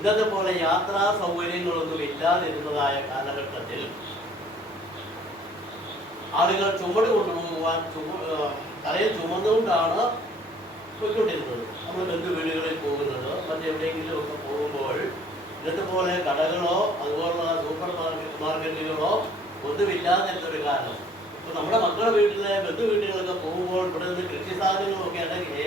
ഇന്നത്തെ പോലെ യാത്രാ സൗകര്യങ്ങളൊന്നും ഇല്ലാതിരുന്നതായ കാലഘട്ടത്തിൽ ആളുകൾ ചുമട് കൊണ്ടുപോകുവാൻ തലയിൽ ചുമന്നുകൊണ്ടാണ് പോയിക്കൊണ്ടിരുന്നത്. നമ്മൾ ബന്ധുവീടുകളിൽ പോകുന്നത്, മറ്റെവിടെയെങ്കിലും ഒക്കെ പോകുമ്പോൾ ഇന്നത്തെ പോലെ കടകളോ അതുപോലുള്ള സൂപ്പർ മാർക്കറ്റുകളോ ഒന്നുമില്ലാതിരുന്നൊരു കാലം. ഇപ്പം നമ്മുടെ മക്കളുടെ വീട്ടിലെ ബന്ധുവീടുകളൊക്കെ പോകുമ്പോൾ ഇവിടെ നിന്ന് കൃഷി സാധനങ്ങളൊക്കെ ആണെങ്കിൽ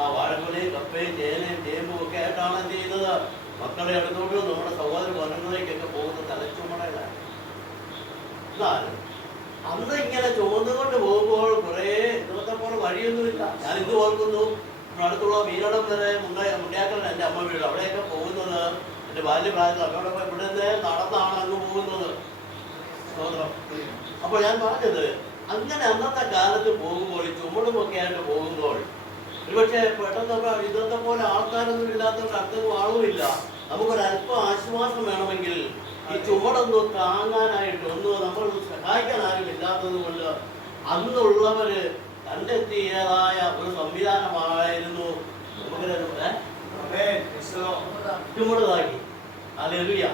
ആ വാഴക്കുലയും കപ്പയും ചേനയും ചേമ്പും ഒക്കെ ആയിട്ടാണ് എന്ത് ചെയ്യുന്നത്, മക്കളെ അടുത്തോട്ടും നമ്മുടെ സഹോദര വനങ്ങളിലേക്കൊക്കെ പോകുന്ന തലച്ചുമടകളാണ്. എന്നാൽ അന്ന് ഇങ്ങനെ ചുമന്നുകൊണ്ട് പോകുമ്പോൾ കുറേ ഇന്നത്തെ പോലെ വഴിയൊന്നുമില്ല. ഞാൻ ഇന്ന് ഓർക്കുന്നു, അടുത്തുള്ള വീരടം വരെ മുണ്ടയാക്കലാണ് എൻ്റെ അമ്മ വീട്. അവിടെയൊക്കെ പോകുന്നത് എൻ്റെ ബാല്യപ്രായത്തിൽ അമ്മയോടൊപ്പം ഇവിടെ നിന്ന് നടന്നാണ് അങ്ങ് പോകുന്നത്. അപ്പോൾ ഞാൻ പറഞ്ഞത്, അങ്ങനെ അന്നത്തെ കാലത്ത് പോകുമ്പോൾ ഈ ചുമടുമൊക്കെ ആയിട്ട് പോകുമ്പോൾ ഒരുപക്ഷെ പെട്ടെന്ന് ഇന്നത്തെ പോലെ ആൾക്കാരൊന്നും ഇല്ലാത്തവരുടെ അടുത്തൊന്നും ആളുമില്ല. നമുക്കൊരല്പം ആശ്വാസം വേണമെങ്കിൽ ഈ ചുമടൊന്നും താങ്ങാനായിട്ട് ഒന്നും നമ്മൾ സഹായിക്കാൻ ആരും ഇല്ലാത്തത് കൊണ്ട് അന്നുള്ളവര് കണ്ടെത്തിയതായ ഒരു സംവിധാനമായിരുന്നു ചുമട് താങ്ങി. ഹല്ലേലൂയ.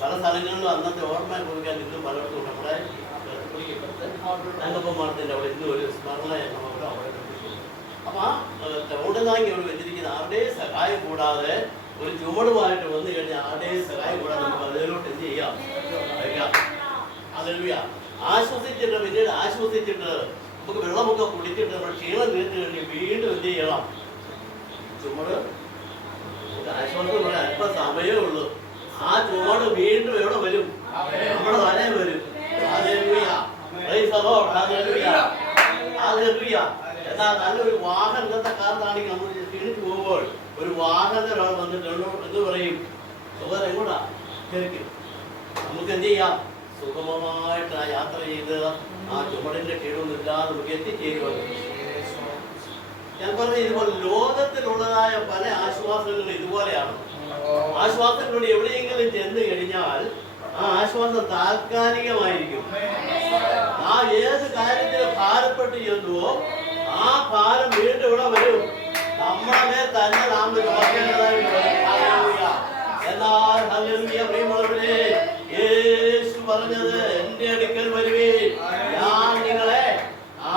പല സ്ഥലങ്ങളിലും അന്നത്തെ ഓർമ്മ കൊടുക്കാൻ ഇന്നും പലർക്കും നമ്മുടെ തങ്കപ്പന്മാരത്തിൻ്റെ അവിടെ ഇന്നും ഒരു സ്മരണ നമുക്ക് അവിടെ കണ്ടിട്ടുണ്ട്. അപ്പം ആ ചുമട് താങ്ങി അവിടെ വെച്ചിരിക്കുന്ന ആരുടെയും സഹായം കൂടാതെ ഒരു ചുമടുമായിട്ട് വന്നു കഴിഞ്ഞാൽ ആരുടെയും സഹായം കൂടാതെ നമുക്ക് അതിലോട്ട് എന്ത് ചെയ്യാം, ഹല്ലേലൂയ. ആശ്വസിച്ചിട്ട് പിന്നീട് ആശ്വസിച്ചിട്ട് നമുക്ക് വെള്ളമൊക്കെ കുടിച്ചിട്ട് നമ്മൾ ക്ഷീണം തീർത്ത് കഴിഞ്ഞ് വീണ്ടും എന്ത് ചെയ്യണം, ചുമട് ആശ്വാസം പറയാൻ അല്പം സമയമേ ഉള്ളൂ. ആ ചുമട് വീണ്ടും എവിടെ വരും, നമ്മുടെ തലയിൽ വരും. Hallelujah, praise the lord, hallelujah, hallelujah. എന്നാൽ നല്ലൊരു വാഹനം ഇന്നത്തെ കാലത്താണെങ്കിൽ നമ്മൾ ക്ഷീണിച്ച് പോകുമ്പോൾ ഒരു വാഹനത്തിൽ ഒരാൾ വന്നിട്ട് എന്ന് പറയും, സുഖം എങ്ങോട്ടാ ശരിക്കും നമുക്ക് എന്ത് ചെയ്യാം, സുഗമമായിട്ട് ആ യാത്ര ചെയ്ത് ആ ചുമടിന്റെ ക്ഷീണമൊന്നും ഇല്ലാതെ നമുക്ക് എത്തിച്ചേരുവാൻ. ഞാൻ പറഞ്ഞ ഇതുപോലെ ലോകത്തിലുള്ളതായ പല ആശ്വാസങ്ങളും ഇതുപോലെയാണ്. ആശ്വാസങ്ങൾ എവിടെയെങ്കിലും ചെന്ന് കഴിഞ്ഞാൽ ആ ആശ്വാസം താൽക്കാലികമായിരിക്കും. ആ ഏത് കാര്യത്തിന് ഭാരപ്പെട്ട് ചെന്നുവോ ആ ഭാരം വീണ്ടും ഇവിടെ വരും, നമ്മുടെ മേൽ തന്നെ നാം ചുമക്കേണ്ടതായിട്ട് വരും. എന്നാൽ ഹല്ലേലൂയ പ്രിയമുള്ളവരെ, യേശു പറഞ്ഞത് എന്റെ അടുക്കൽ വരുവീൻ, ഞാൻ നിങ്ങളെ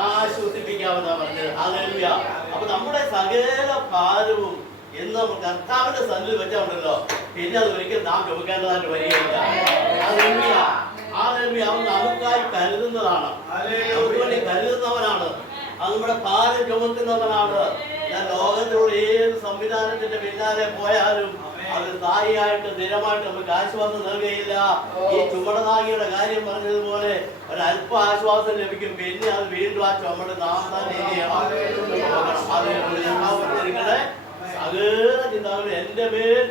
ആശ്വസിപ്പിക്കാമെന്നാ പറഞ്ഞത്. ഹല്ലേലൂയ. അപ്പൊ നമ്മുടെ സകല ഭാരവും എന്ന് കർത്താവിന്റെ സന്നിധി വെച്ചാണല്ലോ, പിന്നെ അത് ഒരിക്കലും നാം ചുമക്കേണ്ടതായിട്ട് വരികയില്ല. Hallelujah, hallelujah. അവൻ നമുക്കായി കരുതുന്നതാണ്, നമുക്ക് വേണ്ടി കരുതുന്നവനാണ്, അത് നമ്മുടെ ഭാരം ചുമക്കുന്നവനാണ്. ഞാൻ ലോകത്തിലുള്ള ഏത് സംവിധാനത്തിന്റെ പിന്നാലെ പോയാലും അത് സ്ഥായിയായിട്ട് സ്ഥിരമായിട്ട് നമുക്ക് ആശ്വാസം നൽകുകയില്ല. ഈ ചുമടനാഗിയുടെ കാര്യം പറഞ്ഞതുപോലെ ഒരല്പ ആശ്വാസം ലഭിക്കും, പിന്നെ അത് വീണ്ടും ആ ചുമട് നാം തന്നെ നിങ്ങളെ സകല ചിന്താവിനെ എന്റെ മേൽ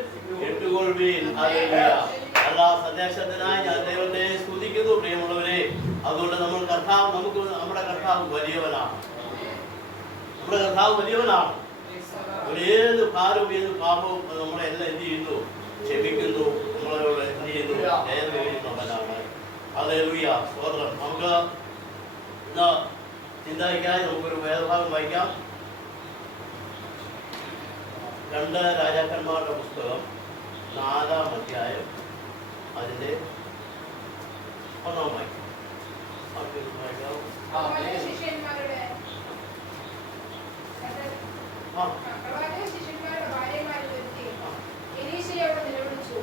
ഇട്ടുകൊള്ളുവീൻ. എല്ലാ സന്ദേശത്തിനായി ഞാൻ ദൈവത്തെ സ്തുതിക്കുന്നു പ്രിയമുള്ളവരെ. അതുകൊണ്ട് നമ്മുടെ കർത്താവ് വലിയവനാണ്, നമ്മുടെ കർത്താവ് വലിയവനാണ്. ഏത് ഭാരവും ഏത് പാപവും നമ്മളെല്ലാം എന്ത് ചെയ്യുന്നു, ക്ഷമിക്കുന്നു, നമ്മളോട് എന്ത് ചെയ്യുന്നു, ദയ ചെയ്യുന്നവനാണ്. ഹല്ലേലൂയ, സ്തോത്രം. നമുക്ക് ഇന്ന് ചിന്തയ്ക്കായി നമുക്കൊരു വേദഭാഗം വായിക്കാം. 2 രാജാക്കന്മാരുടെ പുസ്തകം 4-ാം അധ്യായം അതിന്റെ 1-ാം വാക്യം. ശിഷ്യന്മാരുടെ ഭാര്യമാരിൽ ഒരുത്തി എലീശയോട് നിലവിളിച്ചു,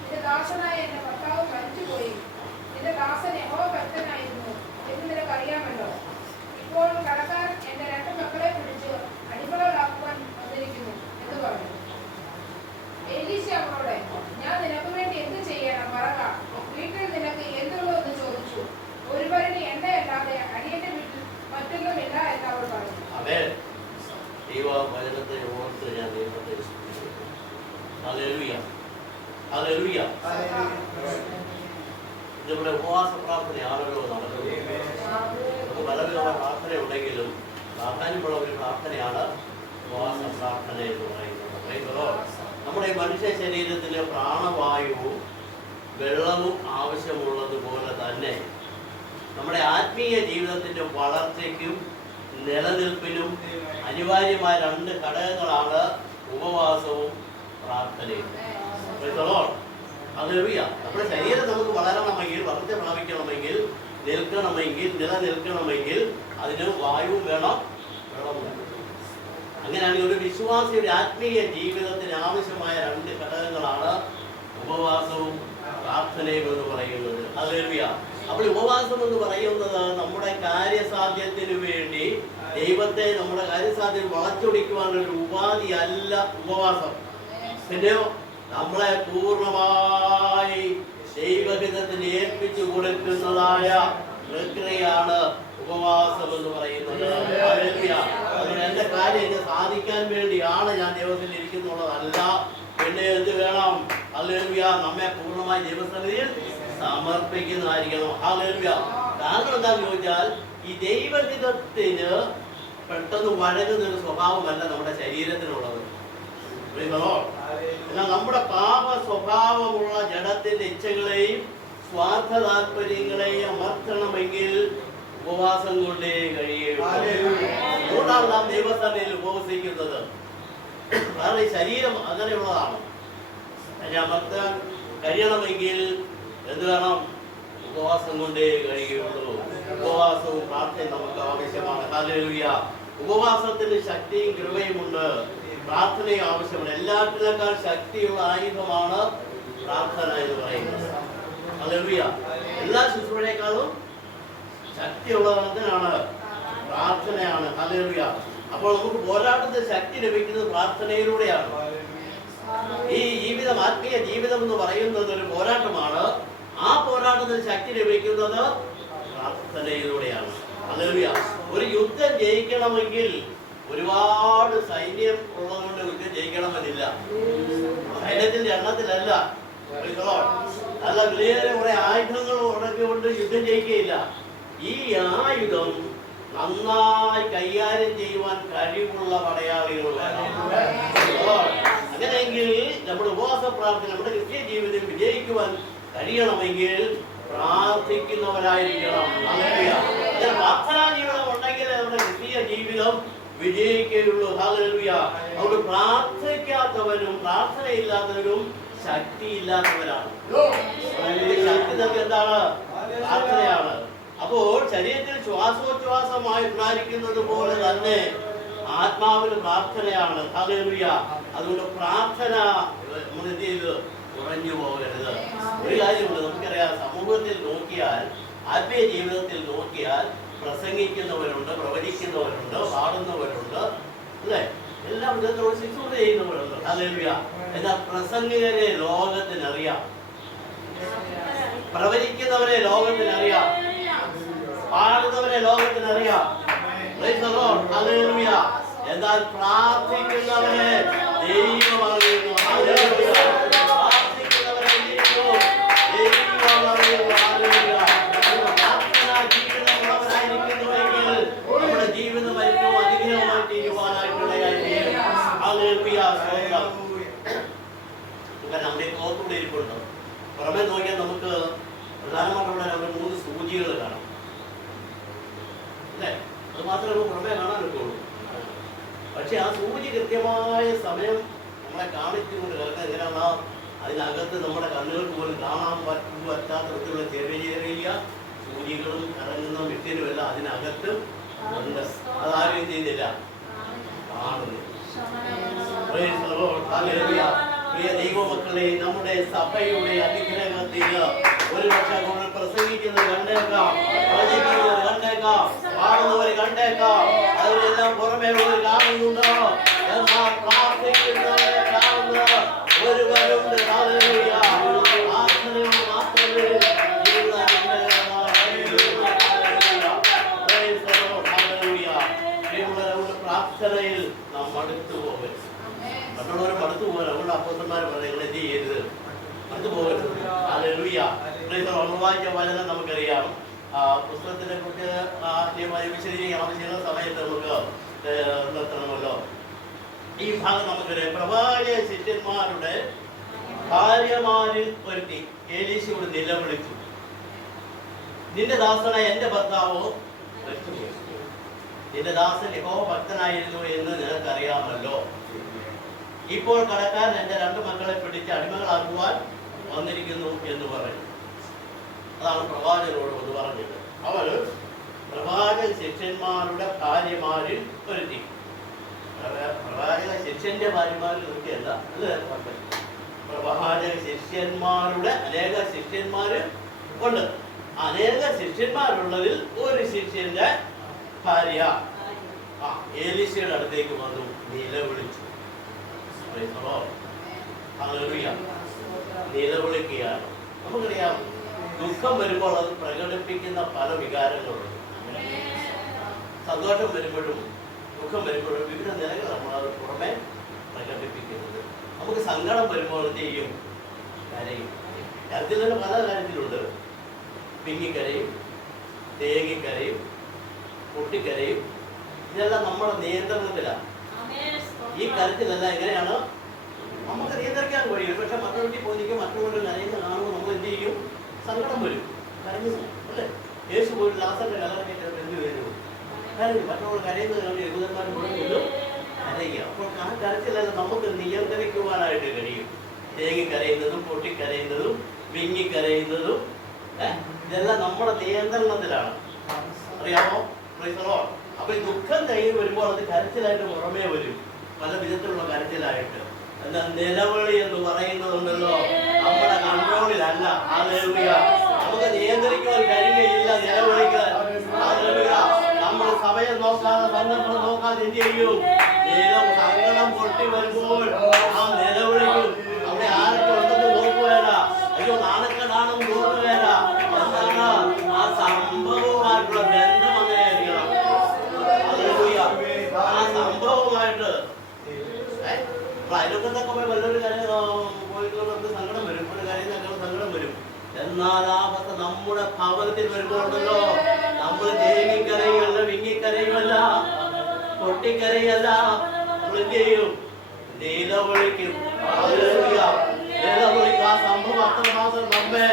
നിന്റെ ദാസനായ എന്റെ ഭർത്താവ് മരിച്ചുപോയി, നിന്റെ ദാസൻ യഹോവഭക്തനായിരുന്നു എന്ന് നിനക്ക് അറിയാമല്ലോ. ഇപ്പോൾ കടക്കാരൻ എന്റെ 2 മക്കളെ പിടിച്ച് അടിമകളാക്കുവാൻ വന്നിരിക്കുന്നു എന്ന് പറഞ്ഞു. എലീശ അവളോട്, ഞാൻ നിനക്ക് വേണ്ടി എന്ത് ചെയ്യണം, പറക, വീട്ടിൽ നിനക്ക് എന്തുള്ളൂ എന്ന് ചോദിച്ചു. ഒരു ഭരണി എണ്ണയല്ലാതെ അടിയന്റെ വീട്ടിൽ മറ്റൊന്നുമില്ല എന്ന് അവൾ പറഞ്ഞു. ദൈവവചനത്തെ ഓർത്ത് ഞാൻ ദൈവത്തെ സ്തുതിക്കുന്നു. Hallelujah, hallelujah. നമ്മുടെ ഉപവാസ പ്രാർത്ഥനയാണല്ലോ നടക്കുന്നത്. നമുക്ക് പലവിധമായ പ്രാർത്ഥന ഉണ്ടെങ്കിലും പ്രാധാന്യമുള്ള ഒരു പ്രാർത്ഥനയാണ് ഉപവാസ പ്രാർത്ഥന എന്ന് പറയുന്നത്. നമ്മുടെ മനുഷ്യ ശരീരത്തിന് പ്രാണവായുവും വെള്ളവും ആവശ്യമുള്ളതുപോലെ തന്നെ നമ്മുടെ ആത്മീയ ജീവിതത്തിന്റെ വളർച്ചയ്ക്കും നിലനിൽപ്പിനും അനിവാര്യമായ 2 ഘടകങ്ങളാണ് ഉപവാസവും പ്രാർത്ഥനയും. ഹല്ലേലൂയ. നമ്മുടെ ശരീരം നമുക്ക് വളരണമെങ്കിൽ, വളർച്ച പ്രാപിക്കണമെങ്കിൽ, നിലനിൽക്കണമെങ്കിൽ അതിന് വായുവും വേണം, വെള്ളവും വേണം. അങ്ങനെയാണെങ്കിൽ ഒരു വിശ്വാസിയുടെ ആത്മീയ ജീവിതത്തിന് ആവശ്യമായ 2 ഘടകങ്ങളാണ് ഉപവാസവും പ്രാർത്ഥനയും എന്ന് പറയുന്നത്. ഹല്ലേലൂയ. അപ്പോൾ ഉപവാസം എന്ന് പറയുന്നത് നമ്മുടെ കാര്യസാധ്യത്തിന് വേണ്ടി ദൈവത്തെ നമ്മുടെ കാര്യസാധ്യത വളച്ചൊടിക്കുവാനൊരു ഉപാധി അല്ല ഉപവാസം. പിന്നെയോ നമ്മളെ പൂർണ്ണമായി ദൈവഹിതത്തിന് ഏൽപ്പിച്ചു കൊടുക്കുന്നതായ പ്രക്രിയയാണ് ഉപവാസം എന്ന് പറയുന്നത്. ഹല്ലേലൂയ. അതുകൊണ്ട് എന്റെ കാര്യം എന്നെ സാധിക്കാൻ വേണ്ടിയാണ് ഞാൻ ദൈവത്തിൽ ഇരിക്കുന്നുള്ളതല്ല. പിന്നെ എന്ത് വേണം? ഹല്ലേലൂയ. നമ്മെ പൂർണ്ണമായി ദൈവസന്നിധിയിൽ സമർപ്പിക്കുന്നതായിരിക്കണം. ഹല്ലേലൂയ. കാരണം എന്താണെന്ന് ചോദിച്ചാൽ ഈ ദൈവഹിതത്തിന് പെട്ടെന്ന് വഴങ്ങുന്ന ഒരു സ്വഭാവമല്ല നമ്മുടെ ശരീരത്തിനുള്ളത്. എന്നാൽ നമ്മുടെ പാപ സ്വഭാവമുള്ള ജഡത്തിന്റെ ഇച്ഛകളെയും സ്വാർത്ഥ താല്പര്യങ്ങളെയും അമർത്തണമെങ്കിൽ ഉപവാസം കൊണ്ടേ കഴിയുള്ളൂ. അതുകൊണ്ടാണ് നാം ദൈവസന്നിധിയിൽ ഉപവസിക്കുന്നത്. കാരണം ഈ ശരീരം അങ്ങനെയുള്ളതാണ്. അതിനെ അമർത്താൻ കഴിയണമെങ്കിൽ എന്ത് വേണം? ഉപവാസം കൊണ്ടേ കഴിയുള്ളൂ. ഉപവാസവും പ്രാർത്ഥനയും നമുക്ക് ആവശ്യമാണ്. ഹല്ലേലൂയ. ഉപവാസത്തിന് ശക്തിയും കൃപയുമുണ്ട്, പ്രാർത്ഥനയും ആവശ്യമാണ്. എല്ലാത്തിനേക്കാൾ ശക്തിയുള്ള ആയുധമാണ് പ്രാർത്ഥന എന്ന് പറയുന്നത്. ഹല്ലേലൂയ. എല്ലാ ശുശ്രൂഷയെക്കാളും ശക്തിയുള്ളത് എന്തിനാണ്? പ്രാർത്ഥനയാണ്. ഹല്ലേലൂയ. അപ്പോൾ നമുക്ക് പോരാട്ടത്തിൽ ശക്തി ലഭിക്കുന്നത് പ്രാർത്ഥനയിലൂടെയാണ്. ഈ ജീവിതം, ആത്മീയ ജീവിതം എന്ന് പറയുന്നത് ഒരു പോരാട്ടമാണ്. ആ പോരാട്ടത്തിൽ ശക്തി ലഭിക്കുന്നത് പ്രാർത്ഥനയിലൂടെയാണ്. ഹല്ലേലൂയ. ഒരു യുദ്ധം ജയിക്കണമെങ്കിൽ ഒരുപാട് സൈന്യം ഉള്ളതുകൊണ്ട് യുദ്ധം ജയിക്കണമെന്നില്ല. സൈന്യത്തിന്റെ എണ്ണത്തിലല്ല. നല്ല വലിയ കുറെ ആയുധങ്ങൾ ഉടക്കിക്കൊണ്ട് യുദ്ധം ജയിക്കുകയില്ല. ഈ ആയുധം നന്നായി കൈകാര്യം ചെയ്യുവാൻ കഴിവുള്ള പടയാളികൾ വേണം. അങ്ങനെയെങ്കിൽ നമ്മുടെ ഉപവാസ പ്രാർത്ഥന, നമ്മുടെ ക്രിസ്തീയ ജീവിതം വിജയിക്കുവാൻ കഴിയണമെങ്കിൽ പ്രാർത്ഥിക്കുന്നവരായിരിക്കണം. പ്രാർത്ഥനാ ജീവിതം ഉണ്ടെങ്കിൽ നമ്മുടെ ക്രിസ്തീയ ജീവിതം വിജയിക്കുകയുള്ളൂ. ഹല്ലേലൂയ. അതുകൊണ്ട് പ്രാർത്ഥിക്കാത്തവരും പ്രാർത്ഥനയില്ലാത്തവരും ശക്തിയില്ലാത്തവരാണ്. ശക്തി നമുക്ക് എന്താണ്? പ്രാർത്ഥനയാണ്. അപ്പോൾ ശരീരത്തിൽ ശ്വാസോച്ഛ്വാസമായി ഉണ്ടായിരിക്കുന്നത് പോലെ തന്നെ ആത്മാവിന് പ്രാർത്ഥനയാണ്. ഹല്ലേലൂയ. അതുകൊണ്ട് പ്രാർത്ഥന നമ്മൾ എന്ത് ചെയ്ത് കുറഞ്ഞു പോകരുത്. ഒരു കാര്യമുണ്ട്, നമുക്കറിയാം, സമൂഹത്തിൽ നോക്കിയാൽ, ആത്മീയ ജീവിതത്തിൽ നോക്കിയാൽ പ്രസംഗിക്കുന്നവരുണ്ട്, പ്രവചിക്കുന്നവരുണ്ട്, പാടുന്നവരുണ്ട്, അല്ലേ? എല്ലാ വിധത്തിലുള്ള ശുശ്രൂഷ ചെയ്യുന്നവരുണ്ട്. ഹല്ലേലൂയ. എന്നാൽ പ്രസംഗകരെ ലോകത്തിനറിയാം, പ്രവചിക്കുന്നവരെ ലോകത്തിനറിയാം, പാടുന്നവരെ ലോകത്തിനറിയാം. ഹല്ലേലൂയ. എന്നാൽ പ്രാർത്ഥിക്കുന്നവരെ ദൈവം അറിയുന്നു. ഹല്ലേലൂയ. പ്രാർത്ഥിക്കുന്നവരെ ദൈവം അറിയുന്നു. ഹല്ലേലൂയ. പ്രാർത്ഥനാ ജീവിതമുള്ളവരായിരിക്കുന്നുവെങ്കിൽ നമ്മുടെ ജീവിതം ഏറ്റവും അനുഗ്രഹമായി തീരുവാനായിട്ടുള്ളതായിരിക്കും. ഹല്ലേലൂയ. നമ്മുടെ തോത്തൂടെ ഇരിപ്പുണ്ട്. പുറമെ നോക്കിയാൽ നമുക്ക് പ്രധാനമായിട്ടുള്ള 3 സൂചികൾ കാണാം, അല്ലേ? അത് മാത്രമേ പുറമെ കാണാൻ പറ്റുള്ളൂ. പക്ഷെ ആ സൂചി കൃത്യമായ സമയം നമ്മളെ കാണിച്ചുകൊണ്ട് കിടക്കുന്നത് എങ്ങനെയാണ്? അതിനകത്ത് നമ്മുടെ കണ്ണുകൾക്ക് പോലും കാണാൻ പറ്റാത്ത വിധത്തിലുള്ള ചെറിയ ചെറിയ സൂചികളും കറങ്ങുന്ന മെഷീനും എല്ലാം അതിനകത്ത് ഉണ്ട്. അതാരും ചെയ്യുന്നില്ല, കാണുന്നില്ല. പ്രിയ ദൈവമക്കളെ, നമ്മുടെ സഭയുടെ അനുഗ്രഹത്തിന് ഒരു പക്ഷേ പ്രസംഗിക്കുന്നത് കണ്ടേക്കാം, പ്രവചിക്കുന്നത് കണ്ടേക്കാം, പാടുന്നവർ കണ്ടേക്കാം, അതിനെല്ലാം പുറമേ ഉള്ളവർ കാണുന്നുണ്ടോ? എന്നാൽ പ്രാർത്ഥിക്കുന്നവരെ കാണുന്ന ഒരുവരുണ്ട്. ഹല്ലേലൂയ. പ്രാർത്ഥനയോട് മാത്രമേ പ്രാർത്ഥനയിൽ നാം മടുത്തു പോകരുത്. മറ്റുള്ളവർ മടുത്തു പോകരുത്. അതുകൊണ്ട് അപ്പോസ്തലന്മാർ പറയുന്നത് എന്ത് ചെയ്യരുത്? മടുത്തു പോകരുത്. ഹല്ലേലൂയ. വായിച്ച വചനം നമുക്കറിയാം. പുസ്തകത്തിനെ കുറിച്ച് വിശദീകരിക്കാൻ ആവശ്യമുള്ള സമയത്ത് നമുക്ക് നിർത്തണമല്ലോ. ഈ ഭാഗം നമുക്കറിയാം. പ്രവാചക ശിഷ്യന്മാരുടെ ഭാര്യമാരിൽ ഒരുത്തി എലീശയോട് നിലവിളിച്ചു, നിന്റെ ദാസനായ എന്റെ ഭർത്താവോ മരിച്ചുപോയി. നിന്റെ ദാസൻ യഹോവ ഭക്തനായിരുന്നു എന്ന് നിനക്കറിയാമല്ലോ. ഇപ്പോൾ കടക്കാരൻ എന്റെ 2 മക്കളെ പിടിച്ച് അടിമകളാക്കുവാൻ വന്നിരിക്കുന്നു എന്ന് പറയും. അതാണ് പ്രവാചകനോട് ഒന്ന് പറഞ്ഞത്. അവർ പ്രവാചക ശിഷ്യന്മാരുടെ ഭാര്യമാരിൽ ഒരുത്തി. പ്രവാചക ശിഷ്യന്റെ ഭാര്യമാരിൽ ഒരുത്തിയല്ല, അല്ലേ? പ്രവാചക ശിഷ്യന്മാരുടെ അനേക ശിഷ്യന്മാര് ഉണ്ട്. അനേക ശിഷ്യന്മാരുള്ളതിൽ ഒരു ശിഷ്യന്റെ ഭാര്യ ഏലീശയുടെ അടുത്തേക്ക് വന്നു, നിലവിളിച്ചു. നിലവിളിക്കുകയാണ്. നമുക്കറിയാം, ദുഃഖം വരുമ്പോൾ അത് പ്രകടിപ്പിക്കുന്ന പല വികാരങ്ങളുണ്ട്. സന്തോഷം വരുമ്പോഴും ദുഃഖം വരുമ്പോഴും വിവിധ നിലകൾ നമ്മളത് പുറമെ പ്രകടിപ്പിക്കുന്നത്. നമുക്ക് സങ്കടം വരുമ്പോൾ എന്ത് ചെയ്യും? കരയും. കാര്യത്തിൽ തന്നെ പല കാര്യത്തിലുണ്ട്. പിങ്ങിക്കരയും, തേങ്ങിക്കരയും, പൊട്ടിക്കരയും. ഇതെല്ലാം നമ്മുടെ നിയന്ത്രണത്തിലാണ്. ഈ കരച്ചിലെല്ലാം എങ്ങനെയാണ് നമുക്ക് നിയന്ത്രിക്കാൻ കഴിയും. പക്ഷെ മറ്റൊരു പോയിക്ക് മറ്റുള്ളവരുടെ കരയുന്ന കാണുമ്പോൾ നമ്മൾ എന്ത് ചെയ്യും? സങ്കടം വരും, കരഞ്ഞു പോകും, അല്ലേ? യേശു പോയി ലാസറിന്റെ കലറിയിട്ട് എന്ത് വരും? കരയും. മറ്റുള്ളവർ കരയുന്നത് കണ്ട് യഹൂദന്മാർ മുഴുവനും കരയുക. അപ്പോൾ ആ കരച്ചിലെല്ലാം നമുക്ക് നിയന്ത്രിക്കുവാനായിട്ട് കഴിയും. തേങ്ങിക്കരയുന്നതും പൊട്ടിക്കരയുന്നതും വിങ്ങിക്കരയുന്നതും ഇതെല്ലാം നമ്മുടെ നിയന്ത്രണത്തിലാണ്. അറിയാമോ? അപ്പൊ ഈ ദുഃഖം കഴിഞ്ഞ് വരുമ്പോൾ അത് കരച്ചിലായിട്ട് പുറമേ വരും, പല വിധത്തിലുള്ള കരച്ചിലായിട്ട്. എന്താ നിലവിളി എന്ന് പറയുന്നതുണ്ടല്ലോ, നമ്മുടെ കൺട്രോളിലല്ല. ഹല്ലേലൂയ. നമുക്ക് നിയന്ത്രിക്കാൻ കഴിയുകയില്ല നിലവിളിക്കാൻ. ഹല്ലേലൂയ. നമ്മൾ സമയം നോക്കാതെ സന്ദർഭം നോക്കാതെ എന്ത് ചെയ്യും? സങ്കടം പൊട്ടി വരുമ്പോൾ ആ നിലവിളിക്കും. അവിടെ ആരൊക്കെ ഉണ്ടെന്ന് നോക്കുകയല്ല, അയ്യോ നാണക്കെടാണെന്ന് നോക്കുകയല്ല. എന്താണ് ആ സംഭവമായിട്ടുള്ള ബന്ധം അങ്ങനെയായിരിക്കണം. ഹല്ലേലൂയ. ആ സംഭവമായിട്ട് അയൽവക്കത്തൊക്കെ പോയി വല്ലൊരു കാര്യം പോയിട്ട് നമുക്ക് സങ്കടം വരും, ഒരു കാര്യം സങ്കടം വരും. എന്നാൽ ആ അവസ്ഥ നമ്മുടെ ഭവനത്തിൽ വരുമ്പോഴല്ലോ, നമ്മൾ തേങ്ങിക്കരയല്ല, വിങ്ങിക്കരയുമല്ല, പൊട്ടിക്കരയല്ല, നമ്മൾ എന്ത് ചെയ്യും? നിലവിളിക്കും. നിലവിളിക്കും. ആ സംഭവം അത്രമാത്രം നമ്മെ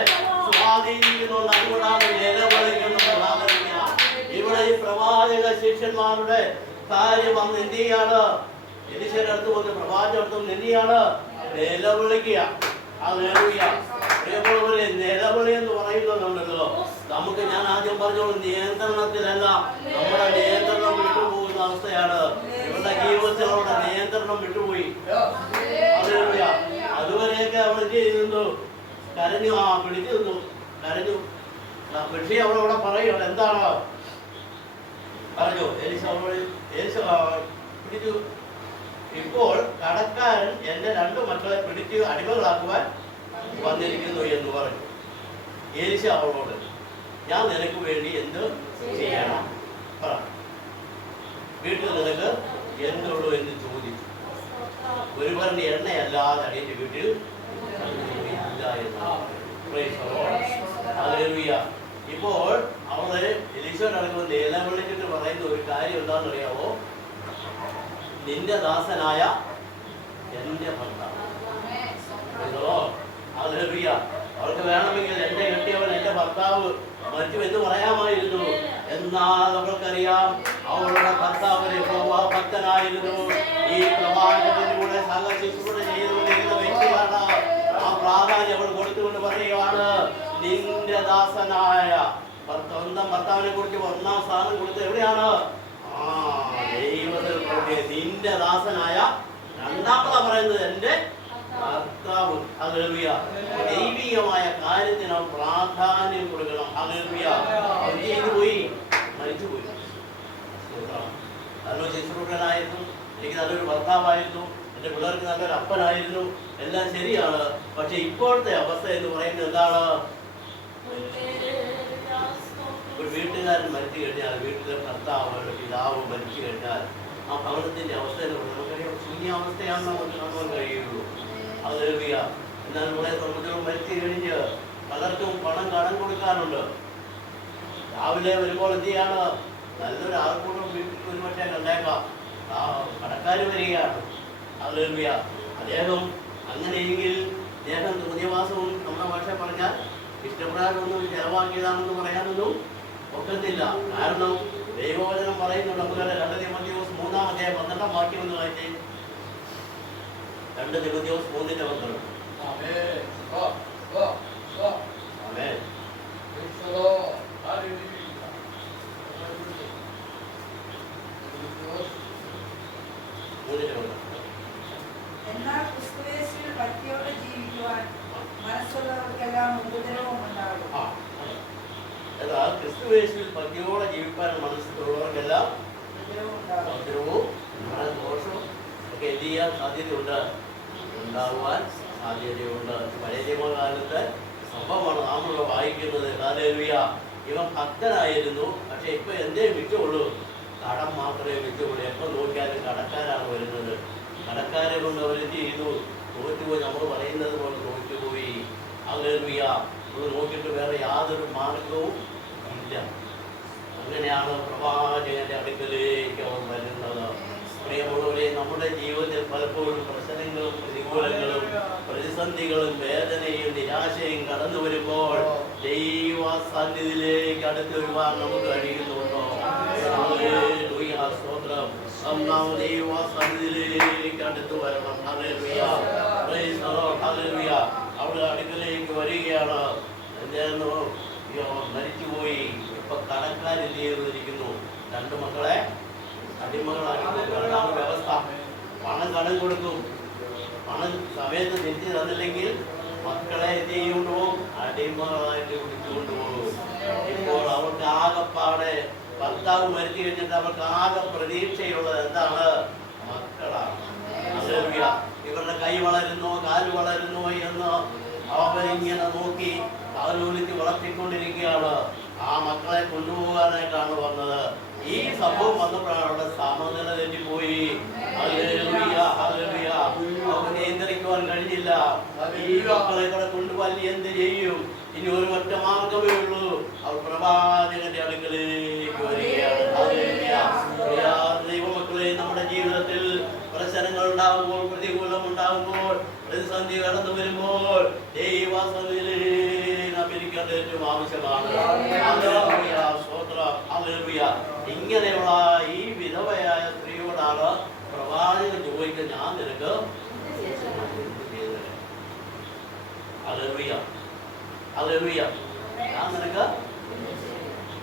സ്വാധീനിക്കുന്നുണ്ട്. അതുകൊണ്ടാണ് നിലവിളിക്കുന്നത്. ഇവിടെ ഈ പ്രവാചക ശിഷ്യന്മാരുടെ കാര്യം വന്ന് എന്ത് ചെയ്യാണ്? എലീശയുടെ അടുത്ത് വന്ന് പ്രവാചകന്റെ അടുത്ത് വന്ന് എന്ത് ചെയ്യാണ്? നിലവിളിക്കുക. പ്രിയമുള്ളവരെ, നിലവിളി എന്ന് പറയുന്നുണ്ടല്ലോ, നമുക്ക് ഞാൻ ആദ്യം പറഞ്ഞോളൂ, നിയന്ത്രണത്തിലല്ല, നമ്മുടെ നിയന്ത്രണം വിട്ടുപോകുന്ന അവസ്ഥയാണ്. ഇവരുടെ ജീവിതത്തിലുള്ള നിയന്ത്രണം വിട്ടുപോയി. അതുവരെയൊക്കെ അവൾ എന്ത് ചെയ്യുന്നു? കരഞ്ഞു. പിടിച്ചു നിന്നു, കരഞ്ഞു. പക്ഷേ അവളവിടെ പറയുകയാണ്. എന്താണ് പറഞ്ഞു? എലീശ പിടിച്ചു. ഇപ്പോൾ കടക്കാരൻ എന്റെ 2 മക്കളെ പിടിച്ച് അടിമകളാക്കുവാൻ വന്നിരിക്കുന്നു എന്ന് പറഞ്ഞു. എലീശ അവളോട്, ഞാൻ നിനക്ക് വേണ്ടി എന്ത് ചെയ്യണം? പറ, വീട്ടിൽ നിനക്ക് എന്തുള്ളൂ എന്ന് ചോദിച്ചു. ഒരു പറഞ്ഞ എണ്ണയല്ലാതെ അടിയന്റെ വീട്ടിൽ ഇല്ല എന്ന്. ഹല്ലേലൂയ. ഇപ്പോൾ അവള് എലീശയുടെ അടുത്ത് നിലവിളിച്ചിട്ട് പറയുന്ന ഒരു കാര്യം എന്താണെന്ന് അറിയാമോ? നിന്റെ ദാസനായ എന്റെ ഭർത്താവ്. ഹല്ലേലൂയ. അവൾക്ക് വേണമെങ്കിൽ എന്റെ കെട്ടിയവൻ എന്റെ ഭർത്താവ് മറ്റു എന്ന് പറയാമായിരുന്നു. എന്നാൽ അവൾക്കറിയാം അവളുടെ ഭർത്താവിനെ ഭക്തനായിരുന്നു. ഈ പ്രവാചകനിലൂടെ സഹശുശ്രൂഷ ചെയ്തുകൊണ്ടിരുന്ന വ്യക്തിയാണ്. ആ പ്രാധാന്യം അവൾ കൊടുത്തുകൊണ്ട് പറയുകയാണ്, നിന്റെ ദാസനായ സ്വന്തം ഭർത്താവിനെ കുറിച്ച് 1-ാം സ്ഥാനം കൊടുത്ത് എവിടെയാണ്? ദൈവത്തിൽ നിന്റെ ദാസനായ. 2-ാമതാ പറയുന്നത് എന്റെ ഭർത്താവ്. ഹല്ലേലൂയ. ദൈവികമായ കാര്യത്തിന് പ്രാധാന്യം കൊടുക്കണം. ഹല്ലേലൂയ. ചെയ്തു പോയി, മരിച്ചുപോയി. നല്ലൊരു ശുശ്രൂഷകനായിരുന്നു, എനിക്ക് നല്ലൊരു ഭർത്താവായിരുന്നു, എൻ്റെ പിള്ളേർക്ക് നല്ലൊരു അപ്പനായിരുന്നു, എല്ലാം ശരിയാണ്. പക്ഷെ ഇപ്പോഴത്തെ അവസ്ഥ എന്ന് പറയുന്നത് എന്താണ്? ഒരു വീട്ടുകാരൻ മരിച്ചു കഴിഞ്ഞാൽ, വീട്ടിലെ ഭർത്താവ് പിതാവ് മരിച്ചു കഴിഞ്ഞാൽ ആ ഭവനത്തിന്റെ അവസ്ഥ നമുക്കറിയാം, ശൂന്യാവസ്ഥയാണ് നമുക്ക് കാണുവാൻ കഴിയുള്ളൂ. ഹല്ലേലൂയ. എന്നാൽ ഇവിടെ സമുദ്രം മരിച്ചു കഴിഞ്ഞ് പലർക്കും പണം കടം കൊടുക്കാനുണ്ട്. രാവിലെ വരുമ്പോൾ എന്ത് ചെയ്യാണ്? നല്ലൊരു ആൾക്കൂട്ടം വീട്ടിൽ ഒരുപക്ഷെ കണ്ടേക്കാം, കടക്കാർ വരികയാണ്. ഹല്ലേലൂയ. അദ്ദേഹം അങ്ങനെയെങ്കിൽ അദ്ദേഹം തോന്നിയവാസവും നമ്മുടെ ഭാഷ പറഞ്ഞാൽ ഇഷ്ടപ്രകാരമൊന്നും ചെലവാക്കിയതാണെന്ന് പറയാനൊന്നും ഒക്കത്തില്ല. കാരണം ദൈവവചനം പറയുന്നുണ്ട്. നമുക്കറിയാം, 2 തിമോഥെയോസ് 3-ാം അധ്യായം 12-ാം വാക്യം എന്ന് വായിച്ചേ. 2 തിമോഥെയോസ് 3:12. നാൾക്കെല്ലാം ഉപദ്രവവും ഉണ്ടാകും. എന്നാൽ ക്രിസ്തുവേശുവിൽ ഭക്തിയോടെ ജീവിക്കാൻ മനസ്സിലുള്ളവർക്കെല്ലാം ഉപദ്രവവും ദോഷവും ഒക്കെ എന്ത് ചെയ്യാൻ സാധ്യതയുണ്ട്, ഉണ്ടാകുവാൻ സാധ്യതയുണ്ട്. പഴയ നിയമകാലത്തെ സംഭവമാണ് നാം വായിക്കുന്നത്. ഹല്ലേലൂയ. ഇവൻ ഭക്തനായിരുന്നു, പക്ഷെ ഇപ്പൊ എന്തേ വിറ്റുള്ളൂ, കടം മാത്രമേ വിറ്റുള്ളൂ. എപ്പോൾ നോക്കിയാലും കടക്കാരാണ് വരുന്നത്. കടക്കാരെ കൊണ്ട് അവരെന്ത് ചെയ്തു, തോറ്റുപോയി. നമ്മൾ പറയുന്നത് പോലെ തോറ്റുപോയി. ഹല്ലേലൂയ. അത് നോക്കിയിട്ട് വേറെ യാതൊരു മാർഗവും ഇല്ല. അങ്ങനെയാണ് പ്രവാചകന്റെ അടുക്കലേക്ക് അവർ വരുന്നത്. പ്രിയമുള്ളവരെ, നമ്മുടെ ജീവിതത്തിൽ പലപ്പോഴും പ്രശ്നങ്ങളും പ്രതികൂലങ്ങളും പ്രതിസന്ധികളും വേദനയും നിരാശയും കടന്നു വരുമ്പോൾ ദൈവ സന്നിധിയിലേക്ക് അടുത്ത് വരുവാൻ നമുക്ക് കഴിയുന്നുണ്ടോ? സ്തോത്രം. ദൈവ സന്നിധിയിലേക്ക് അടുത്ത് വരണം. Hallelujah. Praise the lord. Hallelujah. അവിടെ അടുക്കലേക്ക് വരികയാണ്. എന്തായിരുന്നു, മരിച്ചുപോയി. ഇപ്പൊ കടക്കാർ ചെയ്തിരിക്കുന്നു. 2 മക്കളെ അടിമകളാക്കി. അതാണ് വ്യവസ്ഥ. പണം കടം കൊടുക്കും. പണം സമയത്ത് തിരിച്ചു തന്നില്ലെങ്കിൽ മക്കളെ എന്ത് ചെയ്യുകൊണ്ടുപോകും, അടിമകളായിട്ട് പിടിച്ചുകൊണ്ടുപോകും. ഇപ്പോൾ അവർക്ക് ആകെപ്പാടെ ഭർത്താവ് മരിച്ചു കഴിഞ്ഞിട്ട് അവർക്ക് ആകെ പ്രതീക്ഷയുള്ളത് എന്താണ്, മക്കളാണ്. ഇവരുടെ കൈ വളരുന്നോ കാല് വളരുന്നോ എന്ന് അവരിങ്ങനെ നോക്കി കാലൂലിച്ച് വളർത്തിക്കൊണ്ടിരിക്കുകയാണ്. ആ മക്കളെ കൊണ്ടുപോകാനായിട്ടാണ് വന്നത്. ഈ സംഭവം വന്നപ്പോഴാണ് അവിടെ സമനില തെറ്റിപ്പോയി. ഹല്ലേലൂയ. ഹല്ലേലൂയ. അവർക്ക് നിയന്ത്രിക്കുവാൻ കഴിഞ്ഞില്ല. ഈ മക്കളെ കൂടെ കൊണ്ടുപോകാൻ എന്ത് ചെയ്യും? ഇനി ഒരു ഒറ്റ മാർഗമേ ഉള്ളൂ. അവർ പ്രവാചകന്റെ അടുക്കലേക്ക് വരികയാണ്. ഹല്ലേലൂയ. ദൈവമക്കളെ, നമ്മുടെ ജീവിതത്തിൽ പ്രശ്നങ്ങൾ ഉണ്ടാകുമ്പോൾ, പ്രതികൂലം ഉണ്ടാകുമ്പോൾ, പ്രതിസന്ധി കടന്നു വരുമ്പോൾ ദൈവസന്നിധിയിൽ നാം ഇരിക്കേണ്ട ഏറ്റവും ആവശ്യമാണ്. ഹല്ലേലൂയ. സ്തോത്രം. ഹല്ലേലൂയ. ഇങ്ങനെയുള്ള ഈ വിധവയായ സ്ത്രീയോടാണ് പ്രവാചകൻ ചോദിക്കുന്നത്, ഞാൻ നിനക്ക് ഹല്ലേലൂയ. ഹല്ലേലൂയ. ഞാൻ നിനക്ക്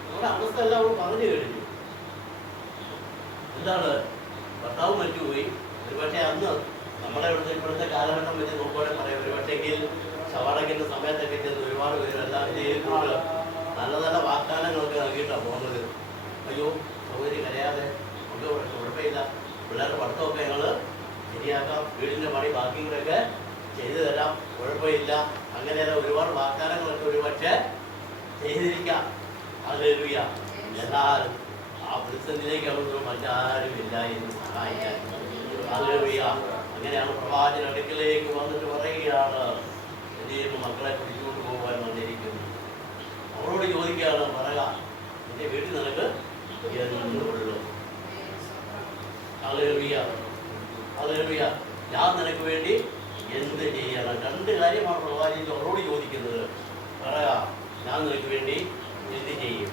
നമ്മുടെ അവസ്ഥ എല്ലാം അവൾ പറഞ്ഞു കഴിഞ്ഞു. എന്താണ്, ഭർത്താവ് മരിച്ചുപോയി. ഒരുപക്ഷെ അന്ന് നമ്മുടെ ഇപ്പോഴത്തെ കാലഘട്ടം വെച്ച് നോക്കുവാണെങ്കിൽ പറയാം, ഒരുപക്ഷെങ്കിൽ ശവടക്കുന്ന സമയത്തൊക്കെ ചെന്ന് ഒരുപാട് പേര് എല്ലാം ചെയ്തിട്ടുണ്ട്. നല്ല നല്ല വാഗ്ദാനങ്ങളൊക്കെ നൽകിയിട്ടാണ് പോകുന്നത്. അയ്യോ, സൗകര്യം കരയാതെ നമുക്ക് കുഴപ്പമില്ല, പിള്ളേരുടെ പഠിത്തമൊക്കെ ഞങ്ങൾ ശരിയാക്കാം, വീടിൻ്റെ പണി ബാക്കിയൊക്കെ ചെയ്തു തരാം, കുഴപ്പമില്ല, അങ്ങനെയുള്ള ഒരുപാട് വാഗ്ദാനങ്ങളൊക്കെ ഒരുപക്ഷെ ചെയ്തിരിക്കാം. ഹല്ലേലൂയ. എന്നാൽ ആ പ്രതിസന്ധിയിലേക്ക് അവർ മറ്റാരും ഇല്ലായിരുന്നു സഹായിക്കാൻ. ഹല്ലേലൂയ. അങ്ങനെയാണ് പ്രവാചകൻ അടുക്കലേക്ക് വന്നിട്ട് പറയുകയാണ്, എന്ത് ചെയ്യുന്നു, മക്കളെ പിടിച്ചുകൊണ്ട് പോകാൻ വന്നിരിക്കുന്നു. അവരോട് ചോദിക്കുകയാണ്, പറയുക, എൻ്റെ വീട്ടിൽ നിനക്ക് എന്നുള്ളൂ. ഹല്ലേലൂയ. ഹല്ലേലൂയ. ഞാൻ നിനക്ക് വേണ്ടി എന്ത് ചെയ്യണം? 2 കാര്യമാണ് പ്രവാചകൻ അവരോട് ചോദിക്കുന്നത്. പറയുക, ഞാൻ നിനക്ക് വേണ്ടി എന്ത് ചെയ്യും?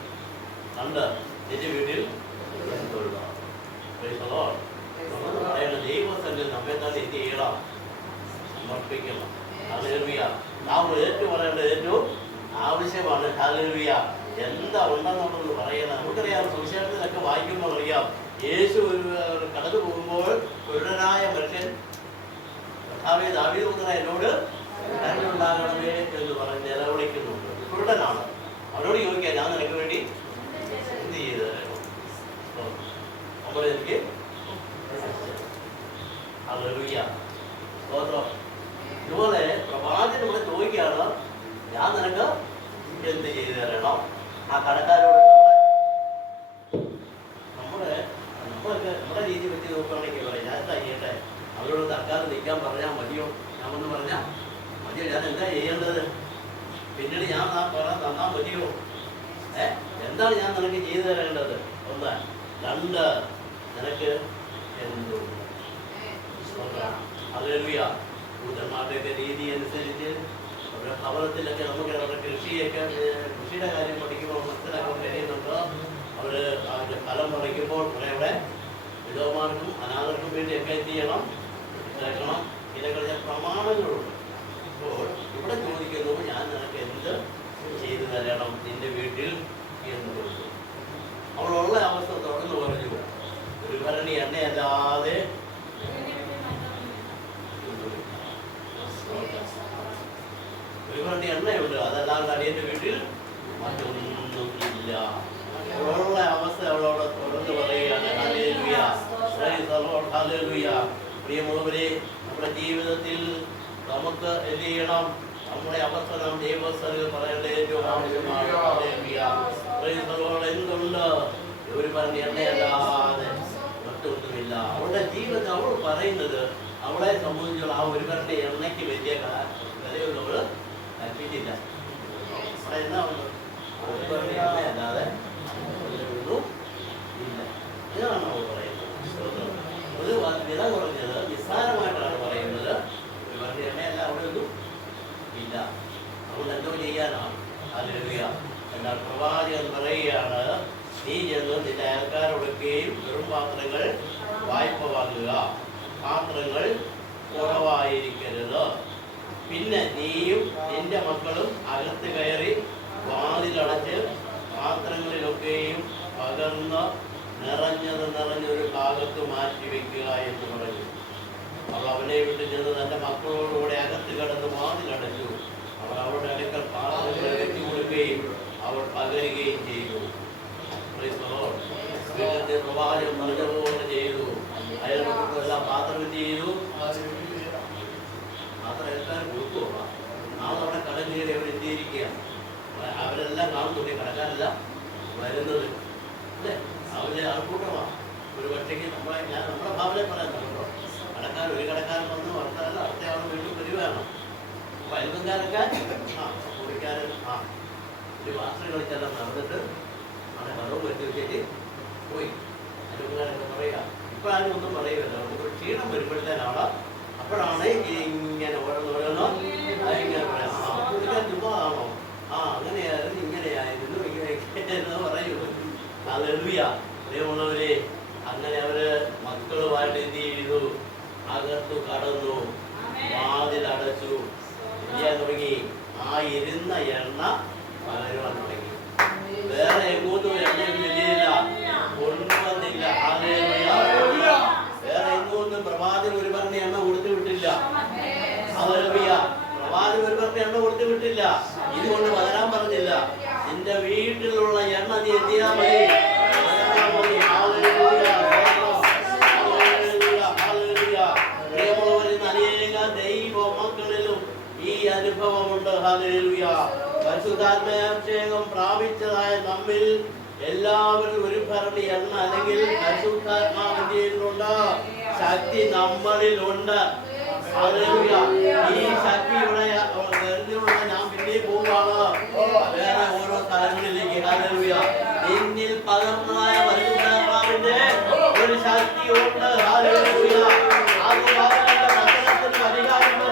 2, നിന്റെ വീട്ടിൽ എന്തുള്ള ദൈവസന്നിധിയിൽ നമ്മെ തന്നെ എന്ത് ചെയ്യണം? സമർപ്പിക്കണം. ഹല്ലേലൂയ. നാം ഏറ്റവും പറയേണ്ടത് ഏറ്റവും ആവശ്യമാണ്. ഹല്ലേലൂയ. എന്താ ഉണ്ടെന്നുള്ളത് പറയണം. നമുക്കറിയാം, സുവിശേഷത്തിലൊക്കെ വായിക്കുമ്പോൾ അറിയാം, യേശു കടന്നു പോകുമ്പോൾ കുരുടനായ മനുഷ്യൻ ദാവീദ് പുത്രൻ എന്നോട് കരുണയുണ്ടാകണമേ എന്ന് പറഞ്ഞ് നിലവിളിക്കുന്നുണ്ട്. കുരുടനാണ്. അവരോട് ചോദിക്കാൻ, ഞാൻ നിനക്ക് വേണ്ടി എന്ത് ചെയ്ത് തരണം? അപ്പോൾ എനിക്ക് ഹല്ലേലൂയ. സ്തോത്രം. ഇതുപോലെ പ്രവാചകൻ ഇവിടെ ചോദിക്കുകയാണ്, ഞാൻ നിനക്ക് എന്ത് ചെയ്തു തരണം? ആ കടക്കാരോട് നമ്മുടെ രീതി വെച്ച് നോക്കുകയാണെങ്കിൽ പറയാം, ഞാൻ എന്താ ചെയ്യട്ടെ? അവരോട് തൽക്കാലം നിൽക്കാൻ പറഞ്ഞാൽ മതിയോ? ഞാൻ ഒന്ന് പറഞ്ഞാൽ മതിയോ? ഞാൻ എന്താ ചെയ്യേണ്ടത്? പിന്നീട് ഞാൻ തന്നാൽ മതിയോ? എന്താണ് ഞാൻ നിനക്ക് ചെയ്തു തരേണ്ടത്? 1. 2, നിനക്ക് എന്തുണ്ട്? ഹല്ലേലൂയ. ദൂതന്മാരുടെയൊക്കെ രീതി അനുസരിച്ച് അവരുടെ ഭവനത്തിലൊക്കെ നമുക്ക് അവരുടെ കൃഷിയുടെ കാര്യം പഠിക്കുമ്പോൾ മനസ്സിലാക്കാൻ കഴിയുന്നുണ്ട്. അവർ അതിൻ്റെ ഫലം പറിക്കുമ്പോൾ കുറേയുടെ വിധവമാർക്കും അനാഥർക്കും വേണ്ടിയൊക്കെ എന്ത് ചെയ്യണം? കേൾക്കണം. ഇതിനൊക്കെ പ്രമാണങ്ങളുണ്ട്. അപ്പോൾ ഇവിടെ ചോദിക്കുന്നു, ഞാൻ നിനക്ക് എന്ത് ചെയ്തു തരണം? നിന്റെ വീട്ടിൽ എന്തുണ്ട്? അവളുള്ള അവസ്ഥ തുടർന്ന് പറഞ്ഞു, ഒരു ഭരണി എണ്ണയല്ലാതെ ഒരു ഭരണി എണ്ണയുണ്ട്, അതല്ലാതെ അടിയന്റെ വീട്ടിൽ മറ്റൊന്നും ഇല്ല. അവളുള്ള അവസ്ഥ അവളോട് തുറന്ന് പറയുകയാണ്. Hallelujah, praise the lord, hallelujah. പ്രിയമുള്ളവരെ, നമ്മുടെ ജീവിതത്തിൽ നമുക്ക് എന്ത് ചെയ്യണം? നമ്മുടെ അവസരം ദൈവസ്ഥലിൽ പറയേണ്ട ഏറ്റവും ആവശ്യമാണ്. Hallelujah, praise the Lord. എന്തുണ്ട്? ഒരു ഭരണി എണ്ണയല്ലാതെ മറ്റൊന്നുമില്ല. അവളുടെ ജീവിതത്തിൽ അവൾ പറയുന്നത്, അവളെ സംബന്ധിച്ചുള്ള ആ ഒരു ഭരണി എണ്ണയ്ക്ക് വലിയ വിലയുള്ളവൾ കൽപ്പിച്ചില്ല. അവിടെ എന്നാ ഉണ്ട്? ഒരു ഭരണി എണ്ണയല്ലാതെ ഒന്നും ഇല്ല. ഇതാണ് അവൾ പറയുന്നത്. ഒരു വില കുറഞ്ഞത് നിസ്സാരമായിട്ടാണ് പറയുന്നത്. ഒരു ഭരണി എണ്ണയല്ല, അവിടെ ഒന്നും ഇല്ല. അതുകൊണ്ട് എന്തോ ചെയ്യാനാണ്? ഹല്ലേലൂയ. എന്നാൽ പ്രവാചകൻ പറയുകയാണ്, നീ ചെന്ന് നിന്റെ അയൽക്കാരൊടുക്കുകയും വെറും പാത്രങ്ങൾ വായ്പ വാങ്ങുക, പാത്രങ്ങൾ കുറവായിരിക്കരുത്. പിന്നെ നീയും നിന്റെ മക്കളും അകത്ത് കയറി വാതിലടച്ച് പാത്രങ്ങളിലൊക്കെയും പകർന്ന് നിറഞ്ഞൊരു ഭാഗത്ത് മാറ്റി വെക്കുക എന്ന് പറഞ്ഞു. അവൾ അവനെ വിട്ട് ചെന്ന് തന്റെ മക്കളോടുകൂടെ അകത്ത് കിടന്ന് വാതിലടച്ചു. അവൾ അവളുടെ അടുക്കൽ പാത്രങ്ങൾ വെച്ചു കൊടുക്കുകയും അവൾ പകരുകയും ചെയ്തു. പ്രവാചകൻ പറഞ്ഞതുപോലെ ചെയ്തു. അയൽപക്കത്തെല്ലാം പാത്രം ചെയ്തു. പാത്രം എല്ലാവരും കൊടുക്കുമോ? നാളെ അവിടെ കടൽ കയറി അവർ എത്തിയിരിക്കുകയാണ്. അവരെല്ലാം കാണുന്നുണ്ട്, കടക്കാരല്ല വരുന്നത് അല്ലേ? അവര് ആൾക്കൂട്ടമാണ്. ഒരു പക്ഷേക്ക് നമ്മുടെ ഭാവനെ പറയാൻ കേട്ടോ. കടക്കാരൻ ഒരു കടക്കാരൻ വന്ന് വർത്താനല്ല, അടുത്ത ആൾ വീണ്ടും വരികയാണ്. അപ്പൊ അയൽക്കാരൊക്കെ കുടിക്കാരൻ ഒരു വാസന കളിച്ചെല്ലാം നടന്നിട്ട് അവിടെ കടവും വെച്ച് വെച്ചിട്ട് പോയി. അയൽക്കാരൊക്കെ പറയുക, ഇപ്പോഴാരും ഒന്നും പറയുമല്ലോ. ഒരു ക്ഷീണം വരുമ്പോഴത്തേനാണ് അപ്പോഴാണ് ഇങ്ങനെ ഓരോന്നോരോന്നോ ഇങ്ങനെ പറയാം. കുടിക്കാൻ ചുമ്മാതാണോ? അങ്ങനെയായിരുന്നു, ഇങ്ങനെയായിരുന്നു, ഇങ്ങനെയൊക്കെ പറയുള്ളൂ. ഹല്ലേലൂയ. പ്രിയമുള്ളവരെ, അങ്ങനെ അവര് മക്കളുമായിട്ട് എന്ത് ചെയ്തു? അകത്തു കടന്നു, വാതിലടച്ചു, ചെയ്യാൻ തുടങ്ങി. ആ ഇരുന്ന എണ്ണ പകരുവാൻ തുടങ്ങി. വേറെ എങ്ങോട്ടും എണ്ണയൊന്നും ഇല്ല, കൊണ്ടുവന്നില്ല. ഹല്ലേലൂയ. വേറെ എങ്ങോട്ടും പ്രവാചകൻ ഒരു പറഞ്ഞ എണ്ണ കൊടുത്തു വിട്ടില്ല. ഹല്ലേലൂയ. പ്രവാചകൻ ഒരു പറഞ്ഞ എണ്ണ കൊടുത്തു വിട്ടില്ല. ഇതുകൊണ്ട് പകരാൻ പറഞ്ഞില്ല. നിന്റെ വീട്ടിലുള്ള എണ്ണ നീ എന്ത് ചെയ്യാൻ മതി? ദൈവ മക്കളിലും ഈ അനുഭവമുണ്ട്. ഹല്ലേലൂയ. പരിശുദ്ധാത്മാഭിഷേകം പ്രാപിച്ചതായ നമ്മിൽ എല്ലാവരും ഒരു ഭരണി എണ്ണ അല്ലെങ്കിൽ പരിശുദ്ധാത്മാവിന്റെ ശക്തി നമ്മളിലുണ്ട്. ഹല്ലേലൂയ. ഈ ശക്തിയുടെ ഞാൻ പിന്നെ പോവാണ് വേറെ ഓരോ സ്ഥലങ്ങളിലേക്ക്. ഹല്ലേലൂയ. എന്നിൽ പകർന്നതായ പരിശുദ്ധാത്മാവിന്റെ ഒരു ശക്തിയുണ്ട്. ഹല്ലേലൂയ. അത് മക്കളത്തിന് അധികാരമുണ്ട്.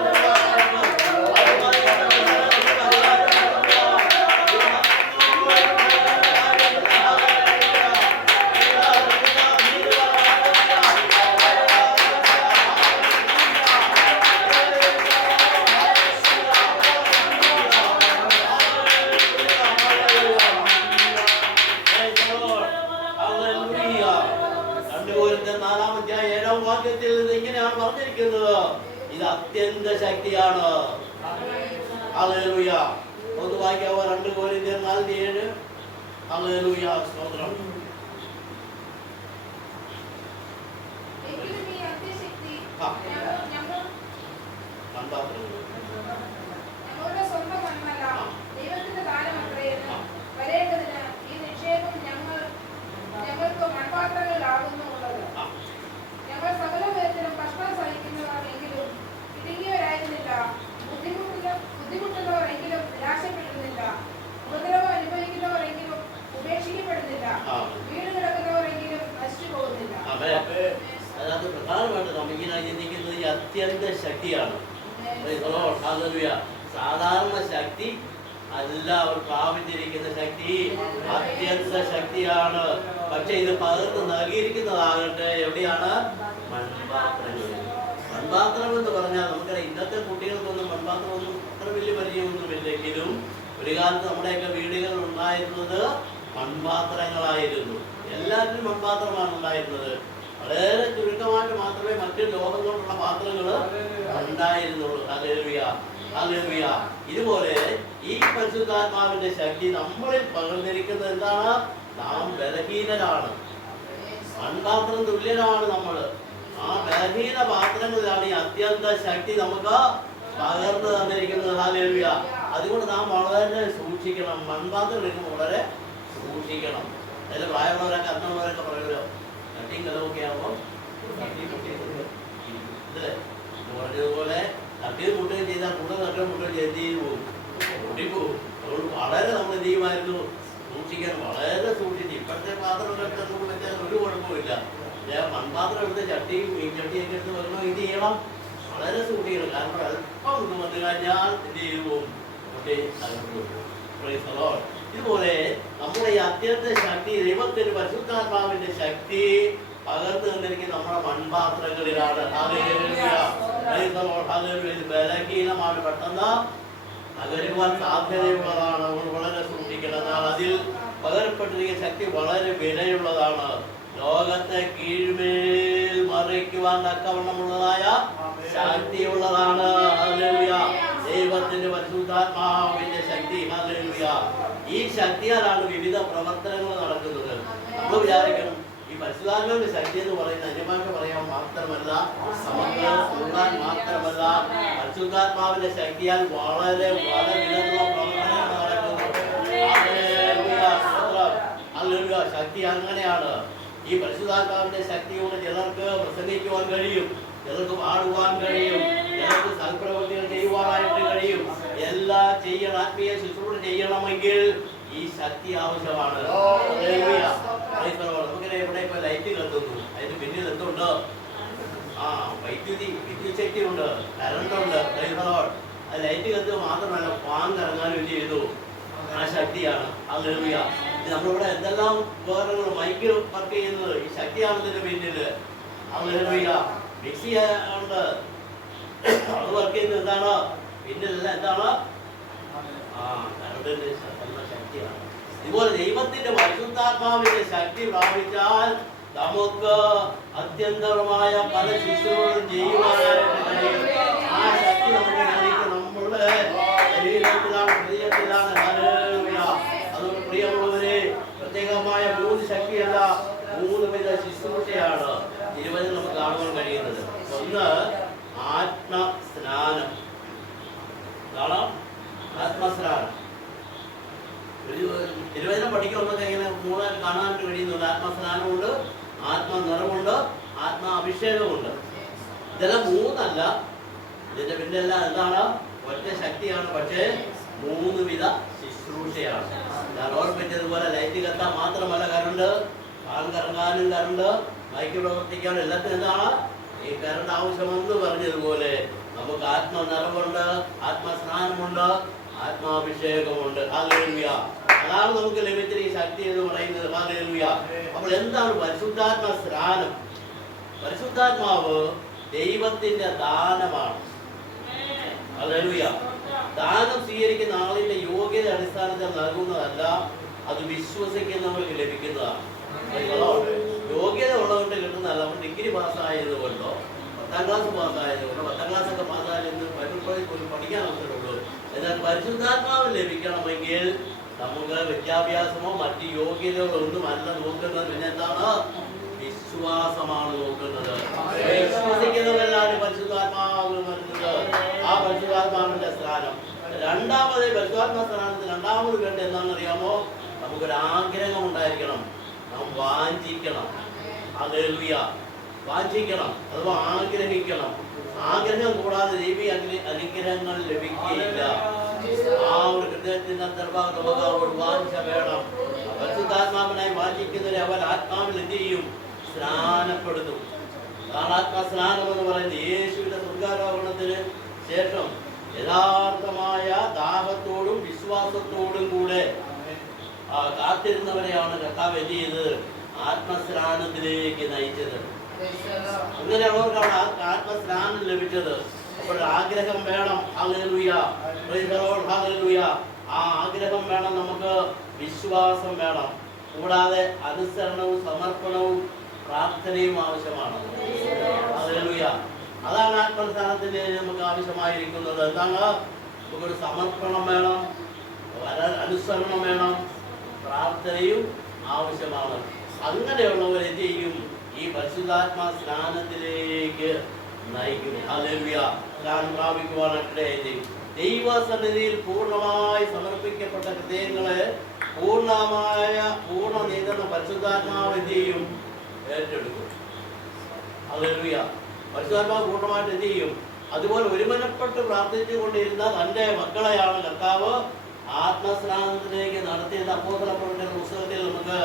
വാക്യത്തിൽ ഇങ്ങനെയാണ് പറഞ്ഞിരിക്കുന്നത്, ഇത് അത്യന്ത ശക്തിയാണ്. ഹല്ലേലൂയ. ഒന്ന് വായിക്കാവോ? 2 കൊരിന്ത്യർ 4:7. ഹല്ലേലൂയ. സ്തോത്രം. ഞങ്ങളുടെ സ്വന്തം മണ്ണല്ല, ദൈവത്തിന്റെ ദാനമത്രയെന്ന് വരേണ്ടതിന് ഈ നിക്ഷേപം ഞങ്ങൾക്ക് മൺപാത്രങ്ങളിലാകുന്നു ഉള്ളത്. ഞങ്ങൾ സകല വിധത്തിലും കഷ്ടം സഹിക്കുന്നവരെങ്കിലും ഇടുങ്ങിയവരായിരുന്നില്ല, ബുദ്ധിമുട്ടുന്നവരെങ്കിലും നിരാശപ്പെടുന്നില്ല, ഉപദ്രവം അനുഭവിക്കുന്നവരെങ്കിലും ഉപേക്ഷിക്കപ്പെടുന്നില്ല, വീട് കിടക്കുന്നവരെങ്കിലും നശിച്ചു പോകുന്നില്ല. അതായത് പ്രധാനമായിട്ട് നമ്മിങ്ങനെ ചിന്തിക്കുന്നത് ഈ അത്യന്ത ശക്തിയാണ്. സാധാരണ ശക്തി അല്ല, അവർ പ്രാപിച്ചിരിക്കുന്ന ശക്തി അത്യന്ത ശക്തിയാണ്. പക്ഷെ ഇത് പകർന്ന് നൽകിയിരിക്കുന്നതാകട്ടെ എവിടെയാണ്? മൺപാത്രങ്ങളിൽ. മൺപാത്രം എന്ന് പറഞ്ഞാൽ നമുക്കറിയാം, ഇന്നത്തെ കുട്ടികൾക്കൊന്നും മൺപാത്രമൊന്നും അത്ര വലിയ പരിചയമൊന്നുമില്ലെങ്കിലും ഒരു കാലത്ത് നമ്മുടെയൊക്കെ വീടുകളിൽ ഉണ്ടായിരുന്നത് മൺപാത്രങ്ങളായിരുന്നു. എല്ലാത്തിനും മൺപാത്രമാണ് ഉണ്ടായിരുന്നത്. വളരെ ചുരുക്കമായിട്ട് മാത്രമേ മറ്റു ലോകം കൊണ്ടുള്ള പാത്രങ്ങൾ ഉണ്ടായിരുന്നുള്ളൂ. ഹല്ലേലൂയ. ഹല്ലേലൂയ. ഇതുപോലെ പരിശുദ്ധാത്മാവിന്റെ ശക്തി നമ്മളിൽ പകർന്നിരിക്കുന്നത് എന്താണ്? നാം ബലഹീനരാണ്, മൺപാത്രം തുല്യരാണ് നമ്മൾ. ആ ബലഹീന പാത്രങ്ങളിലാണ് ഈ അത്യന്ത ശക്തി നമുക്ക് പകർന്നു തന്നിരിക്കുന്നത്. ഹല്ലേലൂയ. അതുകൊണ്ട് നാം വളരെ സൂക്ഷിക്കണം. മൺപാത്രം എടുക്കുമ്പോൾ വളരെ സൂക്ഷിക്കണം. അതിൽ പ്രായമുള്ളവരൊക്കെ അന്നുള്ളവരൊക്കെ പറയുമല്ലോ, ചട്ടിയും കലമൊക്കെ ആകുമ്പോൾ ഇല്ലേ പറഞ്ഞതുപോലെ തട്ടിയും മുട്ടുകയും ചെയ്താൽ കൂടുതൽ നട്ടം മുട്ടുകയും ചെയ്ത് പോകും, ഓടിപ്പോവും. അതുകൊണ്ട് വളരെ നമ്മൾ എന്ത് ചെയ്യുമായിരുന്നു? സൂക്ഷിക്കണം, വളരെ സൂക്ഷിച്ച്. ഇപ്പോഴത്തെ പാത്രങ്ങളൊക്കെ നമുക്ക് വെച്ചാൽ ഒരു കുഴപ്പമില്ല. മൺപാത്രം എടുത്ത് ചട്ടിയും മീൻ ചട്ടിയൊക്കെ എടുത്ത് വരണം, ഇത് ചെയ്യണം, വളരെ സൂക്ഷിക്കണം. കാരണം അല്പം ഒന്ന് വന്നു കഴിഞ്ഞാൽ എന്ത് ചെയ്തു പോകും? ഇതുപോലെ നമ്മുടെ ഈ അത്യന്ത ശക്തി ദൈവത്തിന്റെ പരിശുദ്ധാത്മാവിന്റെ ശക്തി പകർന്നു തന്നിരിക്കുന്ന നമ്മുടെ മൺപാത്രങ്ങളിലാണ്. ബലഹീനമാണ്, പെട്ടെന്ന് തകരുവാൻ സാധ്യതയുള്ളതാണ്. വളരെ സൂക്ഷിക്കണം. എന്നാൽ അതിൽ പകരപ്പെട്ടിരിക്കുന്ന ശക്തി വളരെ വിലയുള്ളതാണ്. ലോകത്തെ കീഴ്മേൽ മറിക്കുവാൻ തക്കവണ്ണമുള്ളതായ ശക്തിയുള്ളതാണ്. ഹല്ലേലൂയ. ദൈവത്തിന്റെ പരിശുദ്ധാത്മാവിന്റെ ശക്തി. ഹല്ലേലൂയ. ഈ ശക്തിയാലാണ് വിവിധ പ്രവർത്തനങ്ങൾ നടക്കുന്നത്. നമ്മൾ വിചാരിക്കണം ഈ പരിശുദ്ധാത്മാവിന്റെ ശക്തി എന്ന് പറയുന്ന അന്യഭാഷ പറയാൻ മാത്രമല്ല, നമുക്ക് കൂടാൻ മാത്രമല്ല, പരിശുദ്ധാത്മാവിന്റെ ശക്തിയാൽ വളരെ പല വിധത്തിലുള്ള പ്രവർത്തനങ്ങൾ നടക്കുന്നു. ഹല്ലേലൂയ. ശക്തി അങ്ങനെയാണ്. ഈ പരിശുദ്ധാത്മാവിന്റെ ശക്തിയോട് ചിലർക്ക് പ്രസംഗിക്കുവാൻ കഴിയും, ചിലർക്ക് പാടുവാൻ കഴിയും, ചിലർക്ക് സൽപ്രവൃത്തികൾ ചെയ്യുവാനായിട്ട് കഴിയും. എല്ലാം ചെയ്യണം. ആത്മീയ ശുശ്രൂഷ ചെയ്യണമെങ്കിൽ ഈ ശക്തി ആവശ്യമാണ്. നമുക്കിനെ ഇവിടെ ഇപ്പൊ ലൈറ്റ് കത്തുന്നു, അതിന് പിന്നിൽ എന്തുണ്ട്? വിദ്യുത് ശക്തി ഉണ്ട്, കറണ്ട് ഉണ്ട്. ആ ലൈറ്റ് കത്തുക മാത്രമല്ല, ഫാൻ കറങ്ങാനും എന്ത് ചെയ്തു? ആ ശക്തിയാണ്. ഹല്ലേലൂയ. നമ്മളിവിടെ എന്തെല്ലാം ഉപകരണങ്ങൾ മൈക്ക് വർക്ക് ചെയ്യുന്നത് ഈ ശക്തിയാണ് ഇതിന്റെ പിന്നില്. ഹല്ലേലൂയ. മിക്സി ഉണ്ട്, അത് വർക്ക് ചെയ്യുന്നത് എന്താണ്? പിന്നിലെല്ലാം എന്താണ്? കറണ്ടിന്റെ ശക്തിയാണ്. ഇതുപോലെ ദൈവത്തിന്റെ പരിശുദ്ധാത്മാവിന്റെ ശക്തി പ്രാപിച്ചാൽ നമുക്ക് അത്യന്തരമായ പല ശുശ്രൂഷകളും ചെയ്യുവാനായിട്ട് കഴിയും. ആ ശക്തി നമുക്ക് നമ്മുടെ ശരീരത്തിലാണ്, ഹൃദയത്തിലാണ്. ഹല്ലേലൂയ. അതുകൊണ്ട് പ്രിയമുള്ളവരെ, പ്രത്യേകമായ 3 ശക്തിയല്ല, 3 വിധ ശുശ്രൂഷയാണ് തിരുവചനം നമുക്ക് കാണുവാൻ കഴിയുന്നത്. ഒന്ന് ആത്മസ്നാനം. ആത്മസ്നാനം തിരുവചനം പഠിക്കുമ്പോൾ നമുക്ക് എങ്ങനെ 3 കാണാനായിട്ട് കഴിയുന്നുണ്ട്. ആത്മസ്നാനമുണ്ട്, ആത്മനിറവുണ്ട്, ആത്മാഭിഷേകമുണ്ട്. ഇതെല്ലാം 3 അല്ല, ഇതിന്റെ പിന്നെല്ലാം എന്താണ്? ഒറ്റ ശക്തിയാണ്, പക്ഷേ 3 വിധ ശുശ്രൂഷയാണ്. ഞാൻ ഓർമ്മിച്ചതുപോലെ ലൈറ്റ് കത്താൻ മാത്രമല്ല കറണ്ട്, ഫാൻ കറങ്ങാനും കറണ്ട്, മൈക്ക് പ്രവർത്തിക്കാനും എല്ലാത്തിനും എന്താണ് ഈ കറണ്ട് ആവശ്യമെന്ന് പറഞ്ഞതുപോലെ നമുക്ക് ആത്മനിറവുണ്ട്, ആത്മസ്നാനമുണ്ട്, ആത്മാഭിഷേകമുണ്ട്. ഹല്ലേലൂയ. അതാണ് നമുക്ക് ലഭിച്ച ഈ ശക്തി എന്ന് പറയുന്നത്. ഹല്ലേലൂയ. അപ്പോൾ എന്താണ് പരിശുദ്ധാത്മ സ്നാനം? പരിശുദ്ധാത്മാവ് ദൈവത്തിന്റെ ദാനമാണ്. ഹല്ലേലൂയ. ദാനം സ്വീകരിക്കുന്ന ആളിന്റെ യോഗ്യത അടിസ്ഥാനത്തിൽ നൽകുന്നതല്ല, അത് വിശ്വസിക്കുന്നവർക്ക് ലഭിക്കുന്നതാണ്. യോഗ്യത ഉള്ളതുകൊണ്ട് കിട്ടുന്നതല്ല. നമ്മൾ ഡിഗ്രി പാസ്സായതുകൊണ്ടോ 10ാം ക്ലാസ് പാസ്സായതുകൊണ്ടോ 10ാം ക്ലാസ് ഒക്കെ പാസ്സായതെന്ന് ബൈബിൾ കോളേജിൽ പോലും പഠിക്കാൻ അവസരമുള്ളൂ. എന്നാൽ പരിശുദ്ധാത്മാവ് ലഭിക്കണമെങ്കിൽ നമുക്ക് വിദ്യാഭ്യാസമോ മറ്റ് യോഗ്യതകളോ ഒന്നുമല്ല നോക്കുന്നത്. പിന്നെ എന്താണ്? വിശ്വാസമാണ് നോക്കുന്നത്. വിശ്വസിക്കുന്നവരെല്ലാം പരിശുദ്ധാത്മാവ് വരുന്നത്. ആ പരിശുദ്ധാത്മാവിന്റെ സ്നാനം. രണ്ടാമത് പരിശുദ്ധാത്മ സ്നാനത്തിൽ രണ്ടാമത് വേണ്ട എന്താണെന്നറിയാമോ? നമുക്കൊരാഗ്രഹം ഉണ്ടായിരിക്കണം, നാം വാഞ്ചിക്കണം. ഹല്ലേലൂയ. വാഞ്ചിക്കണം അഥവാ ആഗ്രഹിക്കണം. ആഗ്രഹം കൂടാതെ ദൈവീയ അനുഗ്രഹങ്ങൾ ലഭിക്കുകയില്ല. ആ ഒരു ഹൃദയത്തിന്റെ അന്തർഭാഗം നമുക്ക് ഒരു വാഞ്ച വേണം. പരിശുദ്ധാത്മാവിനായി വാഞ്ചിക്കുന്നവരെ അവൻ ആത്മാവിൽ എന്ത് ചെയ്യും? സ്നാനപ്പെടുന്നു. അതാണ് ആത്മസ്നാനം എന്ന് പറയുന്നത്. യേശുവിന്റെ സ്വർഗ്ഗാരോഹണത്തിന് ശേഷം യഥാർത്ഥമായ ദാഹത്തോടും വിശ്വാസത്തോടും കൂടെ കാത്തിരുന്നവരെയാണ് കർത്താവ് എന്ത് ചെയ്തത്? ആത്മസ്നാനത്തിലേക്ക് നയിച്ചത്. അങ്ങനെയുള്ളവർക്കാണ് ആത്മസ്നാനം ലഭിച്ചത്. അപ്പോൾ ആഗ്രഹം വേണം. Hallelujah. Praise the lord. Hallelujah. ആ ആഗ്രഹം വേണം, നമുക്ക് വിശ്വാസം വേണം. കൂടാതെ അനുസരണവും സമർപ്പണവും പ്രാർത്ഥനയും ആവശ്യമാണ്. ഹല്ലേലൂയ. അതാണ് ആത്മസ്നാനത്തിന് നമുക്ക് ആവശ്യമായിരിക്കുന്നത്. എന്താണ്? നമുക്കൊരു സമർപ്പണം വേണം, അനുസരണം വേണം, പ്രാർത്ഥനയും ആവശ്യമാണ്. അങ്ങനെയുള്ളവർ എന്ത് ചെയ്യും? ഈ പരിശുദ്ധാത്മാ സ്നാനത്തിലേക്ക് നയിക്കും. ഹല്ലേലൂയ. സ്നാനം പ്രാപിക്കുവാനായിട്ട് ദൈവസന്നിധിയിൽ പൂർണ്ണമായി സമർപ്പിക്കപ്പെട്ട ഹൃദയങ്ങളെ പൂർണ്ണ നിയന്ത്രണം പരിശുദ്ധാത്മാവ് എന്ത് ചെയ്യും? ഏറ്റെടുക്കും. ഹല്ലേലൂയ. പരിശുദ്ധാത്മാവ് പൂർണ്ണമായിട്ട് എന്ത് ചെയ്യും? അതുപോലെ ഒരുമനപ്പെട്ട് പ്രാർത്ഥിച്ചുകൊണ്ടിരുന്ന തൻ്റെ മക്കളെയാണ് കർത്താവ് ആത്മസ്നാനത്തിലേക്ക് നടത്തിയത്. അപ്പോസ്തലപ്രവൃത്തികളുടെ പുസ്തകത്തിൽ നമുക്ക്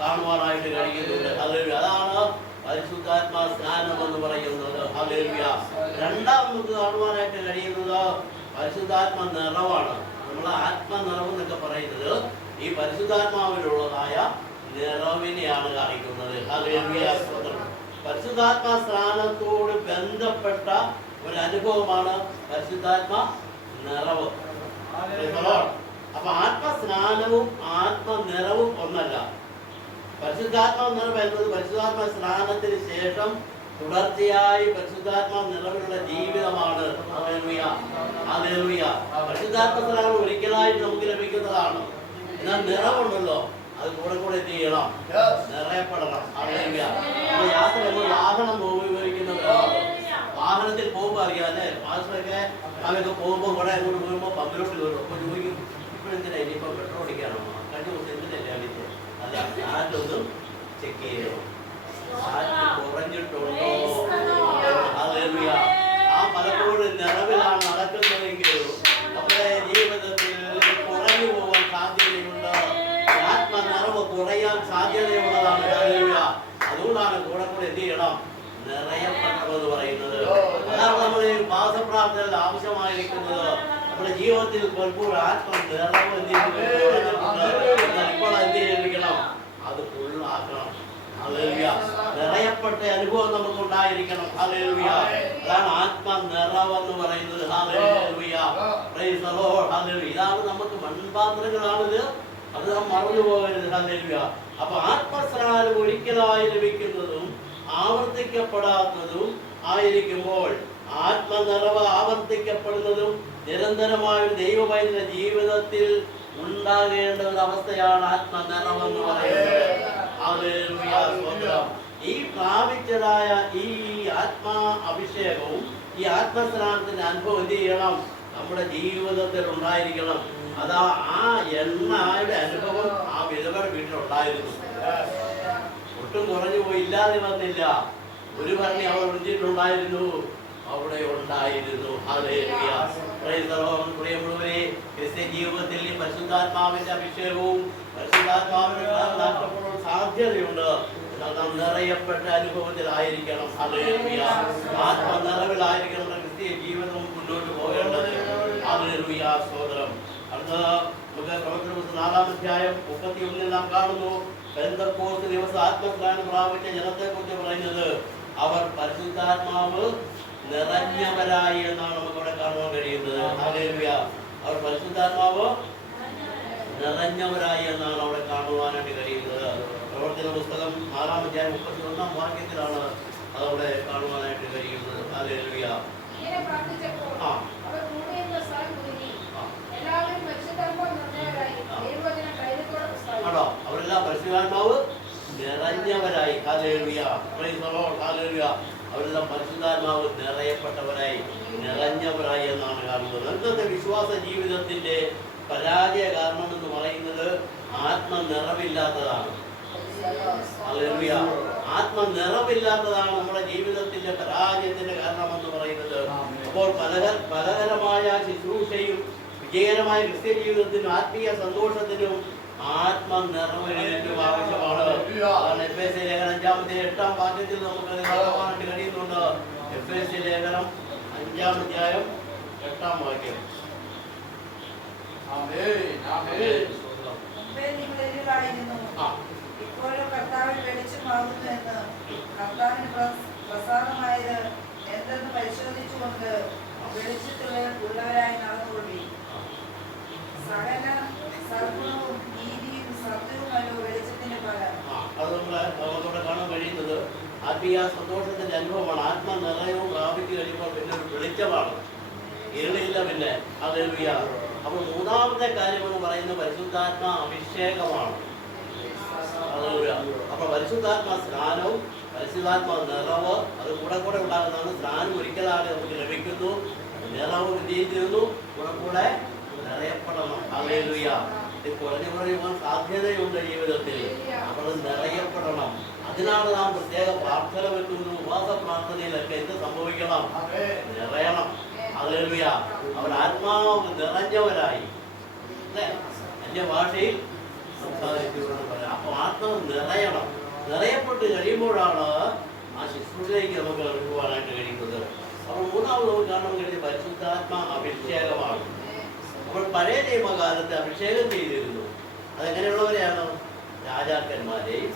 കാണുവാനായിട്ട് കഴിയുന്നുണ്ട്. ഹല്ലേലൂയ. അതാണ് പരിശുദ്ധാത്മാ സ്നാനം എന്ന് പറയുന്നത്. ഹല്ലേലൂയ. രണ്ടാം നമുക്ക് കാണുവാനായിട്ട് കഴിയുന്നത് പരിശുദ്ധാത്മ നിറവാണ്. നമ്മൾ ആത്മനിറവ് എന്നൊക്കെ പറയുന്നത് ഈ പരിശുദ്ധാത്മാവിലുള്ളതായ നിറവിനെയാണ് കാണിക്കുന്നത്. ഹല്ലേലൂയ. പരിശുദ്ധാത്മാ സ്നാനത്തോട് ബന്ധപ്പെട്ട ഒരു അനുഭവമാണ് പരിശുദ്ധാത്മ നിറവ്. അപ്പൊ ആത്മസ്നാനവും ആത്മനിറവും ഒന്നല്ല. പരിശുദ്ധാത്മാ നിറവ് എന്നത് പരിശുദ്ധാത്മ സ്നാനത്തിന് ശേഷം തുടർച്ചയായി പരിശുദ്ധാത്മാ നിറവിലുള്ള ജീവിതമാണ്. ഹല്ലേലൂയ. ഹല്ലേലൂയ. പരിശുദ്ധാത്മ സ്നാനം ഒരിക്കലായിട്ട് നമുക്ക് ലഭിക്കുന്നതാണ്. എന്നാൽ നിറവുണ്ടല്ലോ, അത് കൂടെ എന്ത് ചെയ്യണം? നിറയപ്പെടണം. ഹല്ലേലൂയ. യാത്ര വാഹനം ഉപയോഗിക്കുന്നത്, വാഹനത്തിൽ പോകുമ്പോൾ അറിയാം അല്ലേ? മാസ്റ്ററൊക്കെ അവരൊക്കെ പോകുമ്പോൾ കൂടെ അങ്ങോട്ട് പോകുമ്പോൾ പമ്പിലോട്ട് കയറും. അപ്പോൾ ചോദിക്കും, ഇപ്പോഴെന്തിനാ ഇനിയിപ്പോൾ പെട്രോൾ അടിക്കാനോ? കഴിഞ്ഞ ദിവസം എന്തിനല്ലേ അടിച്ചത്? അല്ല, കാറ്റൊന്നും ചെക്ക് ചെയ്യണം. കാറ്റ് കുറഞ്ഞിട്ടുണ്ടോ? ഹല്ലേലൂയ. ആ പലപ്പോഴും നിറവിലാണ് നടക്കുന്നതെങ്കിൽ നമ്മുടെ ജീവിതത്തിൽ കുറഞ്ഞു പോകാൻ സാധ്യതയുണ്ട്. ആത്മനിറവ് കുറയാൻ സാധ്യതയുള്ളതാണ്. ഹല്ലേലൂയ. അതുകൊണ്ടാണ് കൂടെ എന്ത് ചെയ്യണം? നിറയപ്പെട്ടതെന്ന് പറയുന്നത്. അതാണ് നമ്മുടെ മാസപ്രാർത്ഥനയിൽ ആവശ്യമായിരിക്കുന്നത്. നമ്മുടെ ജീവിതത്തിൽ പലപ്പോഴും ആത്മനിറവ് എന്ത് ചെയ്തിട്ടുണ്ട്? ഇപ്പോൾ എന്ത് ചെയ്തിരിക്കണം? അത് ഫുള്ളാക്കണം. ഹല്ലേലൂയ. നിറയപ്പെട്ട അനുഭവം നമുക്ക് ഉണ്ടായിരിക്കണം. ഹല്ലേലൂയ. അതാണ് ആത്മനിറവ് എന്ന് പറയുന്നത്. Hallelujah. Praise the lord. Hallelujah. ഇതാണ് നമുക്ക് മൺപാത്രങ്ങളാണിത്, അത് നാം മറന്നു പോകരുത്. ഹല്ലേലൂയ. അപ്പൊ ആത്മസ്നാനം ഒരിക്കലായി ലഭിക്കുന്നതും ആവർത്തിക്കപ്പെടാത്തതും ആയിരിക്കുമ്പോൾ ആത്മനിറവ് ആവർത്തിക്കപ്പെടുന്നതും നിരന്തരമായ ഒരു ദൈവപൈതൃക ജീവിതത്തിൽ ഉണ്ടാകേണ്ട ഒരു അവസ്ഥയാണ് ആത്മനിറവെന്ന് പറയുന്നത്. ഹല്ലേലൂയ. സ്തോത്രം. ഈ പ്രാപിച്ചതായ ഈ ആത്മാ അഭിഷേകവും ഈ ആത്മസ്നാനത്തിന്റെ അനുഭവം എന്ത് ചെയ്യണം? നമ്മുടെ ജീവിതത്തിൽ ഉണ്ടായിരിക്കണം. അതാ ആ എണ്ണയുടെ അനുഭവം ആ വിധവയുടെ വീട്ടിലുണ്ടായിരുന്നു. ഒട്ടും കുറഞ്ഞു പോയി, ഇല്ലാതെ വന്നില്ല. ഒരു ഭരണി അവിടെ വിളിച്ചിട്ടുണ്ടായിരുന്നു, അവിടെ ഉണ്ടായിരുന്നു. ഹല്ലേലൂയ. Praise the Lord. പ്രിയമുള്ളവരെ, ക്രിസ്ത്യൻ ജീവിതത്തിൽ ഈ പരിശുദ്ധാത്മാവിന്റെ അഭിഷേകവും പരിശുദ്ധാത്മാവിന്റെ നഷ്ടപ്പെടാൻ സാധ്യതയുണ്ട്. നാം നിറയപ്പെട്ട അനുഭവത്തിലായിരിക്കണം. ഹല്ലേലൂയ. ആത്മനിറവിലായിരിക്കണം ക്രിസ്ത്യൻ ജീവിതം മുന്നോട്ട് പോകേണ്ടത്. ഹല്ലേലൂയ. സ്തോത്രം. അടുത്ത നമുക്ക് പ്രവർത്തന പുസ്തകം 4-ാം അധ്യായം 31 നാം കാണുന്നു. പെന്തക്കോസ്ത് ദിവസം ആത്മസ്നാനം പ്രാപിച്ച ജനത്തെക്കുറിച്ച് പറയുന്നത് അവർ പരിശുദ്ധാത്മാവ് നിറഞ്ഞവരായി എന്നാണ് നമുക്ക് അവിടെ കാണുവാൻ കഴിയുന്നത്. ഹല്ലേലൂയ. അവർ പരിശുദ്ധാത്മാവ് നിറഞ്ഞവരായി എന്നാണ് അവിടെ കാണുവാനായിട്ട് കഴിയുന്നത്. പ്രവർത്തന പുസ്തകം 4-ാം അധ്യായം 31-ാം വാക്യത്തിലാണ് അതവിടെ കാണുവാനായിട്ട് കഴിയുന്നത്. ഹല്ലേലൂയ. ആണോ? അവരെല്ലാം പരിശുദ്ധാത്മാവ് നിറഞ്ഞവരായി. Hallelujah. Praise the lord. Hallelujah. അവരെല്ലാം പരിശുദ്ധാത്മാവ് നിറയപ്പെട്ടവരായി, നിറഞ്ഞവരായി എന്നാണ് കാണുന്നത്. ഇന്നത്തെ വിശ്വാസ ജീവിതത്തിന്റെ പരാജയ കാരണം എന്ന് പറയുന്നത് ആത്മനിറവില്ലാത്തതാണ്. ഹല്ലേലൂയ. ആത്മനിറവില്ലാത്തതാണ് നമ്മുടെ ജീവിതത്തിന്റെ പരാജയത്തിന്റെ കാരണമെന്ന് പറയുന്നത്. അപ്പോൾ പലതരമായ ശുശ്രൂഷയും വിജയകരമായ ക്രിസ്ത്യ ജീവിതത്തിനും ആത്മീയ സന്തോഷത്തിനും ആത്മനിറവ് ഏറ്റവും ആവശ്യമാണ്. എഫേസ്യ ലേഖനം 5-ാം വാക്യത്തിൽ നമുക്ക് കാണുവാനായിട്ട് കഴിയുന്നുണ്ട്. എഫേസ്യ ലേഖനം 5-ാം അധ്യായം 8-ാം വാക്യം. ഇപ്പോഴും കർത്താവിൽ വെളിച്ചമാകുന്നു എന്ന് കർത്താവിന് പ്രസാദമായത് എന്തെന്ന് പരിശോധിച്ചുകൊണ്ട് വെളിച്ചത്തിൽ ഉള്ളവരായി നടന്നുകൊള്ളി. സകല സദ്ഗുണവും നീതിയും സത്യവുമല്ലോ വെളിച്ചത്തിന്റെ ഫലം. അത് നമുക്കവിടെ കാണാൻ കഴിയുന്നത് ആത്മീയ സന്തോഷത്തിന്റെ അനുഭവമാണ്. ആത്മനിറയവും പ്രാപിച്ചു കഴിയുമ്പോൾ പിന്നെ ഒരു വെളിച്ചമാണ്, ഇരുളില്ല. പിന്നെ ഹല്ലേലൂയ. അപ്പോൾ മൂന്നാമത്തെ കാര്യം എന്ന് പറയുന്നത് പരിശുദ്ധാത്മാ അഭിഷേകമാണ്. അപ്പോൾ പരിശുദ്ധാത്മാ സ്നാനവും പരിശുദ്ധാത്മാ നിറവ് അത് കൂടെ ഉണ്ടാകുന്നതാണ്. സ്നാനം ഒരിക്കലാണ് നമുക്ക് ലഭിക്കുന്നു, നിറവ് വിജയിച്ചിരുന്നു, കൂടെ നിറയപ്പെടണം. ഹല്ലേലൂയ. ഇത് കുറഞ്ഞു പോകാൻ സാധ്യതയുണ്ട് ജീവിതത്തിൽ. അപ്പോൾ നിറയപ്പെടണം. അതിനാണ് നാം പ്രത്യേക പ്രാർത്ഥന വെക്കുന്നു. ഉപവാസ പ്രാർത്ഥനയിലൊക്കെ എന്ത് സംഭവിക്കണം? നിറയണം. ഹല്ലേലൂയ. അവർ ആത്മാവ് നിറഞ്ഞവരായി അന്യഭാഷയിൽ സംസാരിച്ചു. അപ്പോൾ ആത്മാവ് നിറയണം. നിറയപ്പെട്ട് കഴിയുമ്പോഴാണ് ആ ശുശ്രൂഷയിലേക്ക് നമുക്ക് എടുക്കുവാനായിട്ട് കഴിയുന്നത്. അപ്പോൾ മൂന്നാമത് നമുക്ക് കാണാൻ കഴിയുന്നത് പരിശുദ്ധാത്മാ അഭിഷേകമാണ്. അപ്പോൾ പഴയ നിയമകാലത്ത് അഭിഷേകം ചെയ്തിരുന്നു. അതെങ്ങനെയുള്ളവരെയാണ്? രാജാക്കന്മാരെയും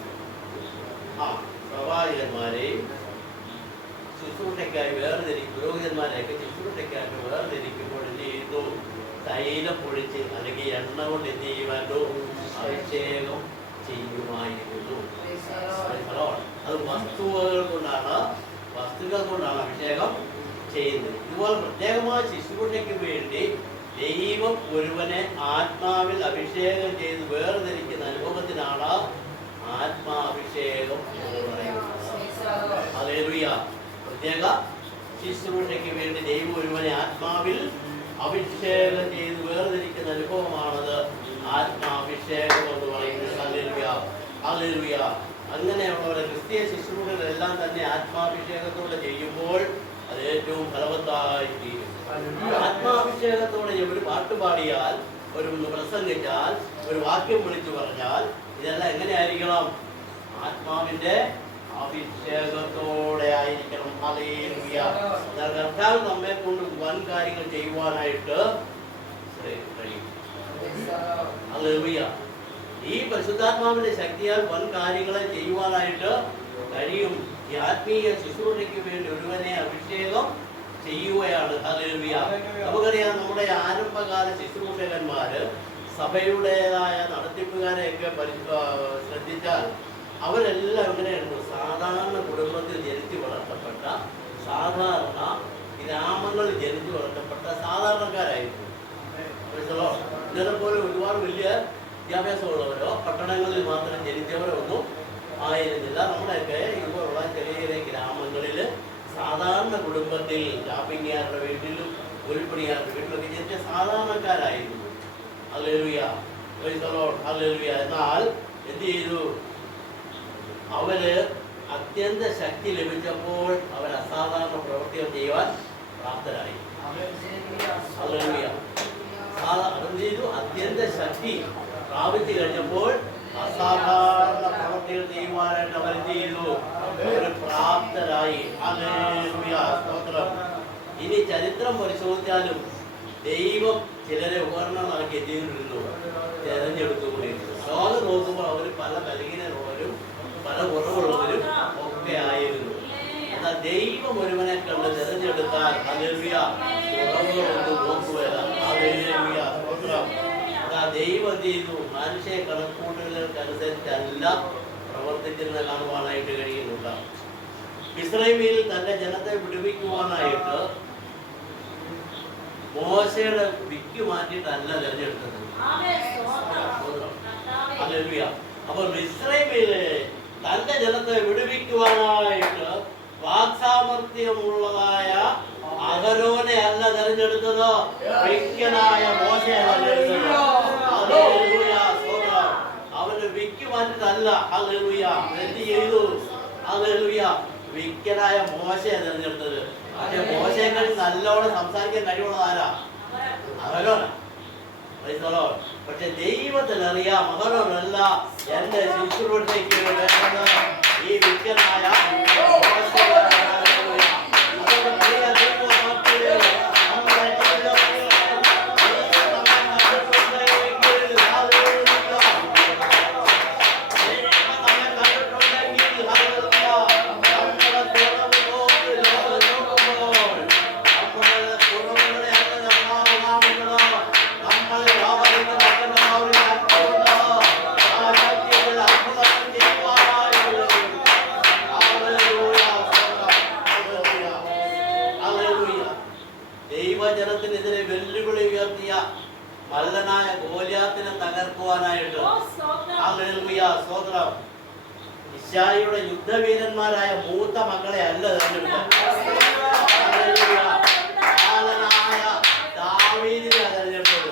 പ്രവാചകന്മാരെയും ശുശ്രൂഷയ്ക്കായി വേർതിരിക്കും. പുരോഹിതന്മാരെയൊക്കെ ശുശ്രൂഷയ്ക്കായിട്ട് വേർതിരിക്കുമ്പോൾ എന്ത് ചെയ്യുന്നു? തൈലം പൊഴിച്ച് അല്ലെങ്കിൽ എണ്ണ കൊണ്ട് എന്ത് ചെയ്യുമായിരുന്നു? അഭിഷേകം ചെയ്യുമായിരുന്നു. അത് വസ്തുക്കൾ കൊണ്ടാണ് അഭിഷേകം ചെയ്യുന്നത്. ഇതുപോലെ പ്രത്യേകമായ ശുശ്രൂഷയ്ക്ക് വേണ്ടി ദൈവം ഒരുവനെ ആത്മാവിൽ അഭിഷേകം ചെയ്ത് വേർതിരിക്കുന്ന അനുഭവത്തിനാണ് ആത്മാഭിഷേകം എന്ന് പറയുന്നത്. ഹല്ലേലൂയ. പ്രത്യേക ശുശ്രൂഷയ്ക്ക് വേണ്ടി ദൈവം ഒരുവനെ ആത്മാവിൽ അഭിഷേകം ചെയ്ത് വേർതിരിക്കുന്ന അനുഭവമാണത് ആത്മാഭിഷേകം എന്ന് പറയുന്നത്. ഹല്ലേലൂയ. ഹല്ലേലൂയ. അങ്ങനെയുള്ളവരെ ക്രിസ്തീയ ശുശ്രൂഷകളെല്ലാം തന്നെ ആത്മാഭിഷേകത്തോടെ ചെയ്യുമ്പോൾ അത് ഏറ്റവും ഫലവത്തായി തീരും. ആത്മാഭിഷേകത്തോടെ ഒരു പാട്ട് പാടിയാൽ, ഒരു പ്രസംഗിച്ചാൽ, ഒരു വാക്യം വിളിച്ചു പറഞ്ഞാൽ ഇതെല്ലാം എങ്ങനെയായിരിക്കണം? ആത്മാവിന്റെ അഭിഷേകത്തോടെ ആയിരിക്കണം. ഹല്ലേലൂയ. കർത്താവ് നമ്മെ കൊണ്ട് വൻ കാര്യങ്ങൾ ചെയ്യുവാനായിട്ട് കഴിയും. ഹല്ലേലൂയ. ഈ പരിശുദ്ധാത്മാവിന്റെ ശക്തിയാൽ വൻ കാര്യങ്ങളെ ചെയ്യുവാനായിട്ട് കഴിയും. ഈ ആത്മീയ ശുശ്രൂഷയ്ക്ക് വേണ്ടി ഒരുവനെ അഭിഷേകം ചെയ്യുകയാണ്. ഹല്ലേലൂയ. നമുക്കറിയാം, നമ്മുടെ ആരംഭകാല ശുശ്രൂഷകന്മാര് സഭയുടേതായ നടത്തിപ്പുകാരെയൊക്കെ ശ്രദ്ധിച്ചാൽ അവരെല്ലാം എങ്ങനെയായിരുന്നു? സാധാരണ കുടുംബത്തിൽ ജനിച്ചു വളർത്തപ്പെട്ട, സാധാരണ ഗ്രാമങ്ങളിൽ ജനിച്ചു വളർത്തപ്പെട്ട സാധാരണക്കാരായിരുന്നു. ഇതിനെപ്പോലെ ഒരുപാട് വലിയ വിദ്യാഭ്യാസമുള്ളവരോ പട്ടണങ്ങളിൽ മാത്രം ജനിച്ചവരോ ഒന്നും ആയിരുന്നില്ല. നമ്മുടെയൊക്കെ ഇതുപോലുള്ള ചെറിയ ചെറിയ ഗ്രാമങ്ങളിൽ സാധാരണ കുടുംബത്തിൽ ഷാപ്പിംഗുകാരുടെ വീട്ടിലും കൂലിപ്പണിക്കാരുടെ വീട്ടിലൊക്കെ ജനിച്ച സാധാരണക്കാരായിരുന്നു. Hallelujah. Praise the lord. Hallelujah. എന്നാൽ എന്ത് ചെയ്തു? അവര് അത്യന്ത ശക്തി ലഭിച്ചപ്പോൾ അവർ അസാധാരണ പ്രവൃത്തികൾ ചെയ്യുവാൻ പ്രാപ്തരായി. ഹല്ലേലൂയ. എന്ത് ചെയ്തു? അത്യന്ത ശക്തി പ്രാപിച്ചു കഴിഞ്ഞപ്പോൾ അസാധാരണ പ്രവൃത്തികൾ ചെയ്യുവാനായിട്ട് അവർ എന്ത് ചെയ്തു? അവർ പ്രാപ്തരായി. ഹല്ലേലൂയ. സ്തോത്രം. ഇനി ചരിത്രം പരിശോധിച്ചാലും ദൈവം ചിലരെ ഉപകരണങ്ങളാക്കി എത്തിയിരുന്നു, തെരഞ്ഞെടുത്തുകൊണ്ടിരുന്നു. ലോകം നോക്കുമ്പോൾ അവർ പല ബലഹീനരുള്ളവരും പല കുറവുള്ളവരും ഒക്കെ ആയിരുന്നു. എന്നാൽ ദൈവം ഒരുവനെ കണ്ട് തെരഞ്ഞെടുത്താൽ ഹല്ലേലൂയ കുറവുകളൊന്നും നോക്കുകയില്ല. ഹല്ലേലൂയ. സ്തോത്രം. ദൈവം എന്ത് ചെയ്തു? മനുഷ്യ കണക്കൂട്ടലുകൾക്കനുസരിച്ചല്ല പ്രവർത്തിച്ചിരുന്ന കാണുവാനായിട്ട് കഴിയുന്നുണ്ട്. ഇസ്രായേലിൽ തന്റെ ജനത്തെ വിടുവിക്കുവാനായിട്ട് മോശയുടെ വിക്ക് മാറ്റിയിട്ടല്ല തെരഞ്ഞെടുത്തത്. ഹല്ലേലൂയ. അപ്പോൾ ഇസ്രായേലിലെ തന്റെ ജനത്തെ വിടുവിക്കുവാനായിട്ട് വാക്സാമർത്ഥ്യമുള്ളതായ അഹരോനെ അല്ല തെരഞ്ഞെടുത്തത്, വിക്കനായ മോശയാണ് തെരഞ്ഞെടുത്തത്. ഹല്ലേലൂയ. സ്തോത്രം. അവന് വിക്ക് മാറ്റിട്ടല്ല. ഹല്ലേലൂയ. എന്ത് ചെയ്തു? ഹല്ലേലൂയ. വിക്കനായ മോശയെ തെരഞ്ഞെടുത്തത്. പക്ഷെ മോശയെക്കാൾ നല്ലോണം സംസാരിക്കാൻ കഴിവുള്ളത് ആരാ? അഹരോനാ. പക്ഷെ ദൈവത്തിനറിയാം അഹരോനല്ല എന്റെ ശുശ്രൂഷയ്ക്ക് വേണ്ടത് ഈ വിക്കനായ മോശയാണ്. ദൈവജനത്തിനെതിരെ വെല്ലുവിളി ഉയർത്തിയ മല്ലനായ ഗോലിയാത്തിനെ തകർക്കുവാനായിട്ട്. ഹല്ലേലൂയ, സ്തോത്രം. ഇശ്ശായിയുടെ യുദ്ധവീരന്മാരായ മൂത്ത മക്കളെ അല്ല തെരഞ്ഞെടുത്തത്. ഹല്ലേലൂയ, ബാലനായ ദാവീദിനെ തെരഞ്ഞെടുത്തത്.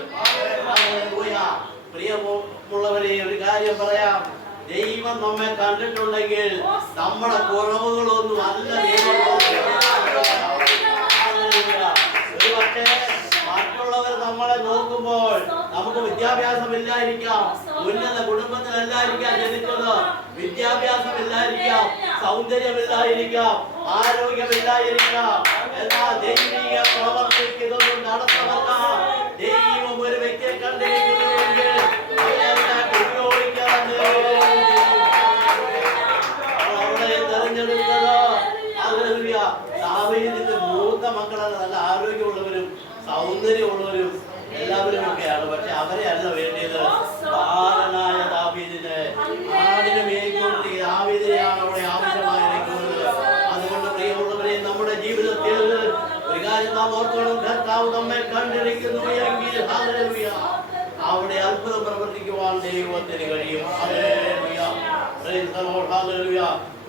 ഹല്ലേലൂയ. പ്രിയമുള്ളവരെ, ഒരു കാര്യം പറയാം. ദൈവം നമ്മെ കണ്ടിട്ടുണ്ടെങ്കിൽ നമ്മുടെ കുറവുകളൊന്നും അല്ല ദൈവം ഒരു പക്ഷേ മറ്റുള്ളവർ നമ്മളെ നോക്കുമ്പോൾ നമുക്ക് വിദ്യാഭ്യാസമില്ലായിരിക്കാം, ഉന്നത കുടുംബത്തിലല്ലായിരിക്കാം ജനിച്ചത്, വിദ്യാഭ്യാസമില്ലായിരിക്കാം, സൗന്ദര്യമില്ലായിരിക്കാം, ആരോഗ്യമില്ലായിരിക്കാം. എന്നാൽ ദൈവിക പ്രവർത്തിക്ക് ഇതൊന്നും തടസ്സമല്ല. ദൈവം ഒരു വ്യക്തിയെ കണ്ടിരിക്കുന്നുവെങ്കിൽ അവളെ തെരഞ്ഞെടുത്തത്. ദാവീദിന്റെ മൂത്ത മക്കളെ നല്ല ആരോഗ്യമുള്ളവരും സൗന്ദര്യമുള്ളവരും എല്ലാവരും ഒക്കെയാണ്. പക്ഷെ അവരെ അല്ല വേണ്ടിയത്. ബാലനായ ദാവീദിനെ, ആടിനെ മേയ്ക്കൊണ്ട് ദാവീദിനെയാണ് അവിടെ ആവശ്യമായിരിക്കുന്നത്. അതുകൊണ്ട് പ്രിയമുള്ളവരെ, നമ്മുടെ ജീവിതത്തിൽ ഒരു കാര്യം നാം ഓർക്കണം. കർത്താവ് നമ്മെ കണ്ടിരിക്കുന്നു എങ്കിൽ ഹല്ലേലൂയ, അവിടെ അത്ഭുതം പ്രവർത്തിക്കുവാൻ ദൈവത്തിന് കഴിയും. Hallelujah, praise the lord. Hallelujah.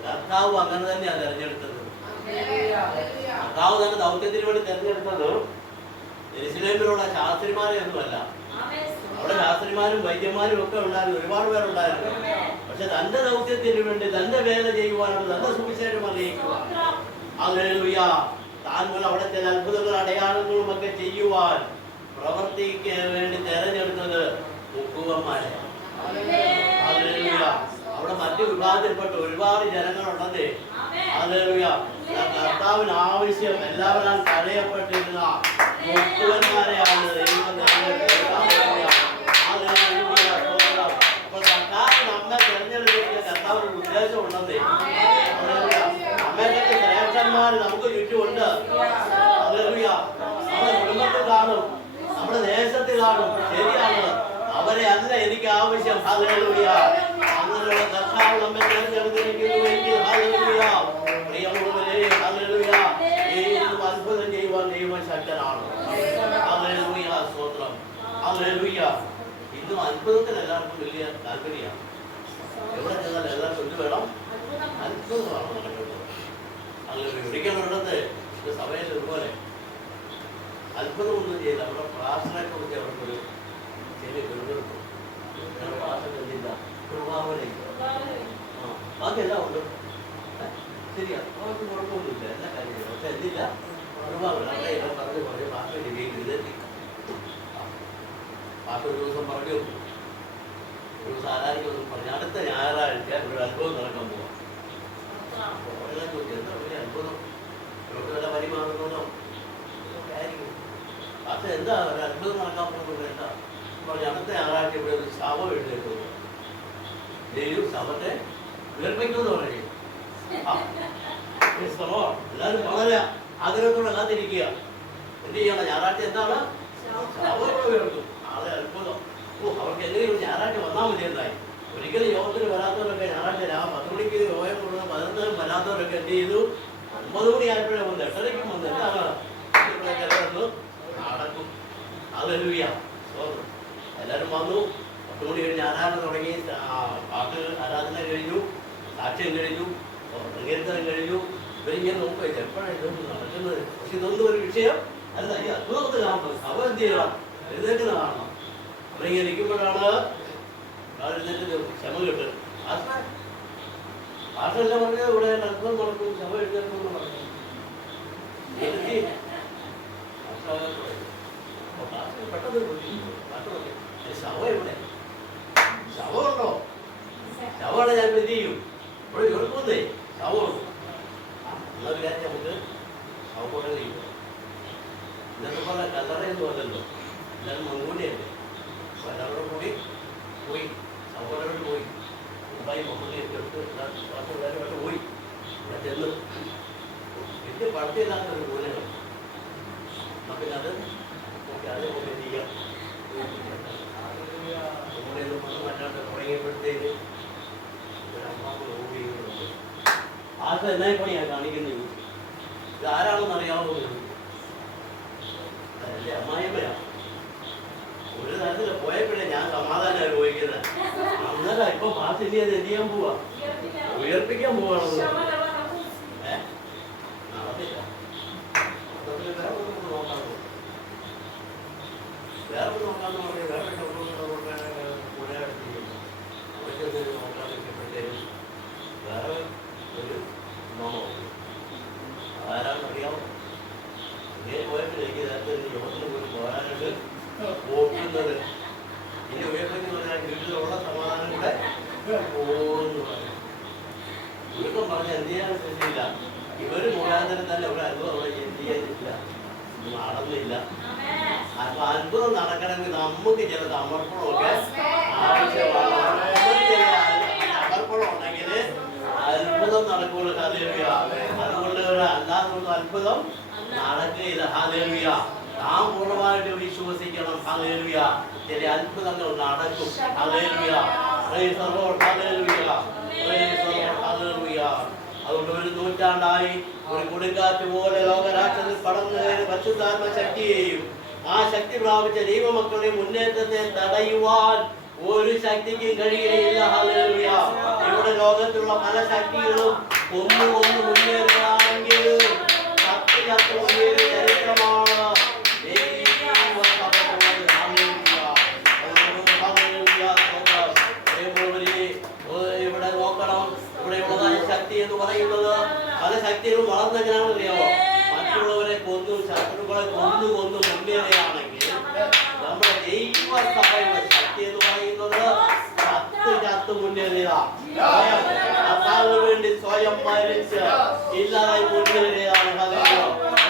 കർത്താവ് അങ്ങനെ തന്നെയാണ് തെരഞ്ഞെടുത്തത്. കർത്താവ് തന്നെ ദൗത്യത്തിന് വേണ്ടി തെരഞ്ഞെടുത്തത് യെരൂശലേമിലുള്ള ശാസ്ത്രിമാരെ ഒന്നുമല്ല. അവിടെ ശാസ്ത്രിമാരും വൈദ്യന്മാരും ഒക്കെ ഉണ്ടായിരുന്നു, ഒരുപാട് പേരുണ്ടായിരുന്നു. പക്ഷെ തന്റെ ദൗത്യത്തിന് വേണ്ടി തന്റെ വേല ചെയ്യുവാനാണ്, തന്റെ സുവിശേഷം അറിയിക്കുക. ഹല്ലേലൂയ. താൻ മൂലം അവിടെ ചില അത്ഭുതങ്ങൾ അടയാളങ്ങളും ഒക്കെ ചെയ്യുവാൻ പ്രവർത്തിക്കാൻ വേണ്ടി തെരഞ്ഞെടുത്തത് മുക്കുവന്മാരെ. ഹല്ലേലൂയ. അവിടെ മറ്റു വിഭാഗത്തിൽപ്പെട്ട ഒരുപാട് ജനങ്ങളുണ്ടെന്നേ. ഹല്ലേലൂയ. കർത്താവിന് ആവശ്യം എല്ലാവരും തടയപ്പെട്ടിരുന്ന മുക്കുവന്മാരെയാണ് ദൈവം തെരഞ്ഞെടുത്തത്. അപ്പോൾ കർത്താവ് നമ്മെ തെരഞ്ഞെടുക്കുന്ന കർത്താവിന് ഉദ്ദേശം ഉണ്ടെന്നേ. നമ്മേക്കൊക്കെ ശ്രേഷ്ഠന്മാർ നമുക്ക് ചുറ്റുമുണ്ട്. ഹല്ലേലൂയ. നമ്മുടെ കുടുംബത്തിൽ കാണും, നമ്മുടെ ദേശത്തിൽ കാണും. ശരിയാണ്, അവരെ അല്ല എനിക്ക് ആവശ്യം. ഹല്ലേലൂയ. അങ്ങനെയുള്ള കർത്താവ് നമ്മെ തെരഞ്ഞെടുത്തിരിക്കുന്നുവെങ്കിൽ ഹല്ലേലൂയ, പ്രിയമുള്ളവരെ, ഹല്ലേലൂയ, ഏതും അത്ഭുതം ചെയ്യുവാൻ ദൈവം ശക്തനാണ്. ഹല്ലേലൂയ, സ്തോത്രം. ഹല്ലേലൂയ. ഇന്നും അത്ഭുതത്തിന് എല്ലാവർക്കും വലിയ താല്പര്യമാണ്. എവിടെ ചെന്നാൽ എല്ലാവർക്കും എന്ത് വേണം? അത്ഭുതമാണ് നടക്കുന്നത്. ഹല്ലേലൂയ. ഒരിക്കലും ഉള്ളത് സഭയിൽ ഇതുപോലെ അത്ഭുതമൊന്നും ചെയ്യില്ല. നമ്മുടെ പ്രാർത്ഥനയെ കുറിച്ച് അവർക്കൊരു ചെറിയ വെറുതെടുക്കും. പ്രാർത്ഥന എന്തില്ല, കൃപാവനയില്ല. ബാക്കിയെല്ലാം ഉണ്ട്. ശരിയാ, അവർക്ക് കുഴപ്പമൊന്നുമില്ല, എല്ലാ കാര്യങ്ങളും. പക്ഷെ എന്തില്ല, കൃപാവന. അവിടെ എല്ലാം പറഞ്ഞു പറഞ്ഞു പാട്ട് എഴുതി പാട്ട് ഒരു ദിവസം പറഞ്ഞു, ഒരു ദിവസം ആരാധിക്കൊന്നും പറഞ്ഞു, അടുത്ത ഞായറാഴ്ച ഒരു അത്ഭുതം നടക്കാൻ പോവാം. എല്ലാം ചോദിച്ചു, എന്താ വലിയ അത്ഭുതം, ഇവർക്ക് വല്ല പരിമാറുന്നതോ ആയിരിക്കും. പക്ഷെ എന്താ ഒരു അത്ഭുതം നടക്കാൻ പോകുന്നത്? എന്താ പറഞ്ഞു, അടുത്ത ഞായറാഴ്ച ഇവിടെ ഒരു ശവം എഴുന്നേറ്റ് ദൈവം ശവത്തെ ഉയർപ്പിക്കുമെന്ന് പറയും. എല്ലാവരും വളരെ ആഗ്രഹത്തോടെ കാത്തിരിക്കുക. എന്ത് ചെയ്യണം? ഞായറാഴ്ച എന്താണ്? ശവം ഉയർത്തും. ആളെ അത്ഭുതം. അവർക്ക് എന്തെങ്കിലും ഞായറാഴ്ച വന്നാൽ മതി എന്നായി. ഒരിക്കലും യോഗത്തിന് വരാത്തവരൊക്കെ ഞായറാഴ്ച 10 മണിക്ക് യോഗം കൊടുക്കുന്ന 11 വരാത്തവരൊക്കെ എന്ത് ചെയ്തു? 9 മണി ആയപ്പോഴേ വന്ന് 8:30 വന്ന് എന്താണ് നടക്കും. ഹല്ലേലൂയ. എല്ലാവരും വന്നു. 10 മണി കഴിഞ്ഞ് ആരാധന തുടങ്ങി. പാട്ട് ആരാധന കഴിഞ്ഞു, സാക്ഷ്യം കഴിഞ്ഞു, പ്രകീർത്തനം കഴിഞ്ഞു. ഇവരിങ്ങനെ നോക്കുക, എപ്പോഴാണ് ഇതൊന്നും നടക്കുന്നത്? പക്ഷെ ഇതൊന്നും ഒരു വിഷയം അല്ല. ഈ അത്ഭുതത്തെ കാണുന്നത് അവ എന്ത് ചെയ്യണം? എഴുന്നേക്കുന്നത് കാണണം. അവരിങ്ങനെ ഇരിക്കുമ്പോഴാണ് എഴുന്നേറ്റ് ക്ഷമ കിട്ടും. പാട്ടെല്ലാം പറഞ്ഞത് ഇവിടെ അത്ഭുതം നടക്കും, ക്ഷമ എഴുന്നേൽക്കുമെന്ന് പറഞ്ഞു. പെട്ടെന്ന് പാട്ട് പറഞ്ഞു, ശവം എവിടെ? ശവമുണ്ടോ? ശവമാണ് ഞാൻ എന്ത് ചെയ്യും? ഇവിടെ കേൾക്കുന്നേ ശവമുണ്ട്. എന്നാൽ വിചാരിച്ച നമുക്ക് ശവം ചെയ്യും. ഇന്നത്തെ പോലെ കല്ലറയൊന്നും അല്ലല്ലോ, എല്ലാവരും മങ്ങൂടിയല്ലേ. എല്ലാവരോടും കൂടി പോയി, ശവോടോട് പോയി, മുമ്പായി മമ്മൂടിയൊക്കെ എടുത്ത് എല്ലാവരുമായിട്ട് പോയി. ഇവിടെ ചെന്ന് വലിയ പടത്തില്ലാത്തൊരു മൂലകൾ നമുക്കത് അതേപോലെ ചെയ്യാം. മാറ്റാണ്ട് തുടങ്ങിയപ്പോഴത്തേക്ക് ആർക്ക് എന്നായി പണിയാണ് കാണിക്കുന്നത്? ഇത് ആരാണെന്ന് അറിയാമോ? എൻ്റെ അമ്മായിയമ്മയാണ്. ഒരു ഇപ്പൊ മാസം ഇനി അത് എന്ത് ചെയ്യാൻ പോവാ? ഉയർപ്പിക്കാൻ പോവാണത്. നടന്നില്ല. വേറെ നോക്കാന്ന് പറഞ്ഞാൽ വേറെ വേറെ ഒരു നോമോ ആരാണെന്നറിയാമോ? ഇങ്ങനെ പോയിട്ട് എനിക്ക് നേരത്തെ യോഗത്തിന് പോയി പോകാനായിട്ട് പോകുന്നത് ഇനി ഉയർന്നെന്ന് പറഞ്ഞാൽ വീട്ടിലുള്ള സമാധാനം കൂടെ പോകുന്നു. ചുരുക്കം പറഞ്ഞാൽ എന്ത് ചെയ്യാൻ പറ്റില്ല. ഇവര് മുഖാന്തരം തന്നെ ഒരു അനുഭവം അവിടെ എന്ത് ചെയ്യാനില്ല, നടന്നില്ല. അപ്പൊ അത്ഭുതം നടക്കണമെങ്കിൽ നമുക്ക് ചില സമർപ്പണമൊക്കെ ആവശ്യമാണ്. സമർപ്പണം ഉണ്ടെങ്കിൽ അത്ഭുതം നടക്കുള്ളൂ. ഹല്ലേലൂയ. അതുകൊണ്ട് അല്ലാതൊന്നും അത്ഭുതം നടക്കുകയില്ല. ഹല്ലേലൂയ. നാം പൂർണ്ണമായിട്ട് വിശ്വസിക്കണം. ഹല്ലേലൂയ. ചില അത്ഭുതങ്ങൾ നടക്കും. Hallelujah. Praise the lord. Hallelujah. Praise the lord. Hallelujah. അതുകൊണ്ട് ഒരു നൂറ്റാണ്ടായി ഒരു കൊടുങ്കാറ്റ് പോലെ ലോകരാഷ്ട്രത്തിൽ കടന്നു കയറി പരിശുദ്ധാത്മ ശക്തിയെയും ആ ശക്തി പ്രാപിച്ച ദൈവമക്കളുടെ മുന്നേറ്റത്തെ തടയുവാൻ ഒരു ശക്തിക്കും കഴിയുകയില്ല. ഹല്ലേലൂയ. ഇവിടെ ലോകത്തുള്ള പല ശക്തികളും ഒന്ന് മുന്നേറുകയാണെങ്കിൽ ചരിത്രമാണ് ഇവിടെ നോക്കണം. ഇവിടെയുള്ളതായ ശക്തി എന്ന് പറയുന്നത് പല ശക്തികളും വളർന്നെങ്ങനെയാണെന്ന് അറിയാമോ? മറ്റുള്ളവരെ കൊന്നും ശത്രുക്കളെ കൊന്നു മുന്നേറുകയാണെങ്കിൽ നമ്മുടെ ദൈവസഭയുടെ ശക്തി എന്ന് പറയുന്നത് ചത്ത് മുന്നേറിയ വേണ്ടി സ്വയം മരിച്ച് ഇല്ലാതായി മുന്നേറിയതാണ്.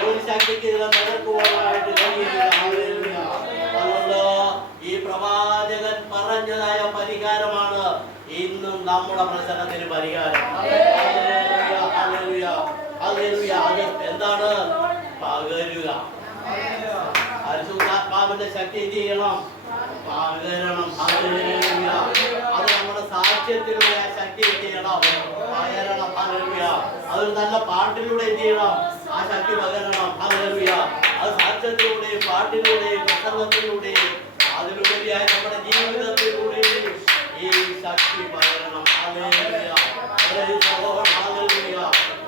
ഒരു ശക്തിക്ക് ഇതിനെ തകർക്കുവാനായിട്ട് കഴിയുകയില്ല. അതുകൊണ്ട് ഈ പ്രവാചകൻ പറഞ്ഞതായ പരിഹാരമാണ് ഇന്നും നമ്മുടെ പ്രശ്നത്തിന് പരിഹാരം. അത് എന്താണ്? പകരുക. പരിശുദ്ധാത്മാവിന്റെ ശക്തി എന്ത് ചെയ്യണം? പകരണം. അത് നമ്മുടെ സാക്ഷ്യത്തിലൂടെ ആ ശക്തി എന്ത് ചെയ്യണം? പകരണം. അതൊരു നല്ല പാട്ടിലൂടെ എന്ത് ചെയ്യണം? ആ ശക്തി പകരണം. അത് സാക്ഷ്യത്തിലൂടെയും പാട്ടിലൂടെയും പ്രസംഗത്തിലൂടെയും അതിലുപരിയായി നമ്മുടെ ജീവിതത്തിലൂടെയും ഈ ശക്തി പകരണം.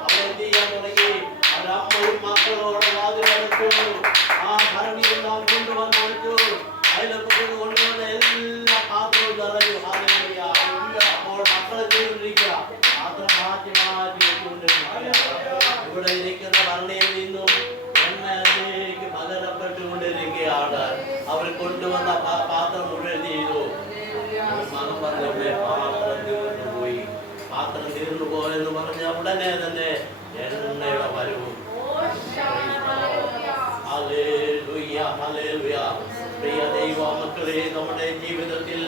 അവരെന്ത് ചെയ്യാൻ തുടങ്ങി? അവരമ്മയും മക്കളോട് വാതിലടച്ചു. ആ ഭരണിയെല്ലാം കൊണ്ടുവന്നു കൊടുത്തു. അതിലൊക്കെ കൊണ്ടുവന്ന എല്ലാ പാത്രവും നിറഞ്ഞു. അപ്പോൾ മക്കളെ ചെയ്തുകൊണ്ടിരിക്കുക. പാത്രം മാറ്റി വെച്ചുകൊണ്ടിരിക്കുക. ഇവിടെ ഇരിക്കുന്ന ഭരണിയിൽ നിന്നും എണ്ണയിലേക്ക് പകരപ്പെട്ടുകൊണ്ടിരിക്കുകയാണ്. അവർ കൊണ്ടുവന്ന പാത്രം മുഴുവൻ ചെയ്തു. മകൻ പറഞ്ഞവിടെ പാത്രം തീർന്നു പോയി. പാത്രം തീർന്നു പോയെന്ന് പറഞ്ഞ ഉടനെ തന്നെ എണ്ണയുടെ വരവും. ഹല്ലേലൂയ. ഹല്ലേലൂയ. പ്രിയ ദൈവ മക്കളെ, നമ്മുടെ ജീവിതത്തിൽ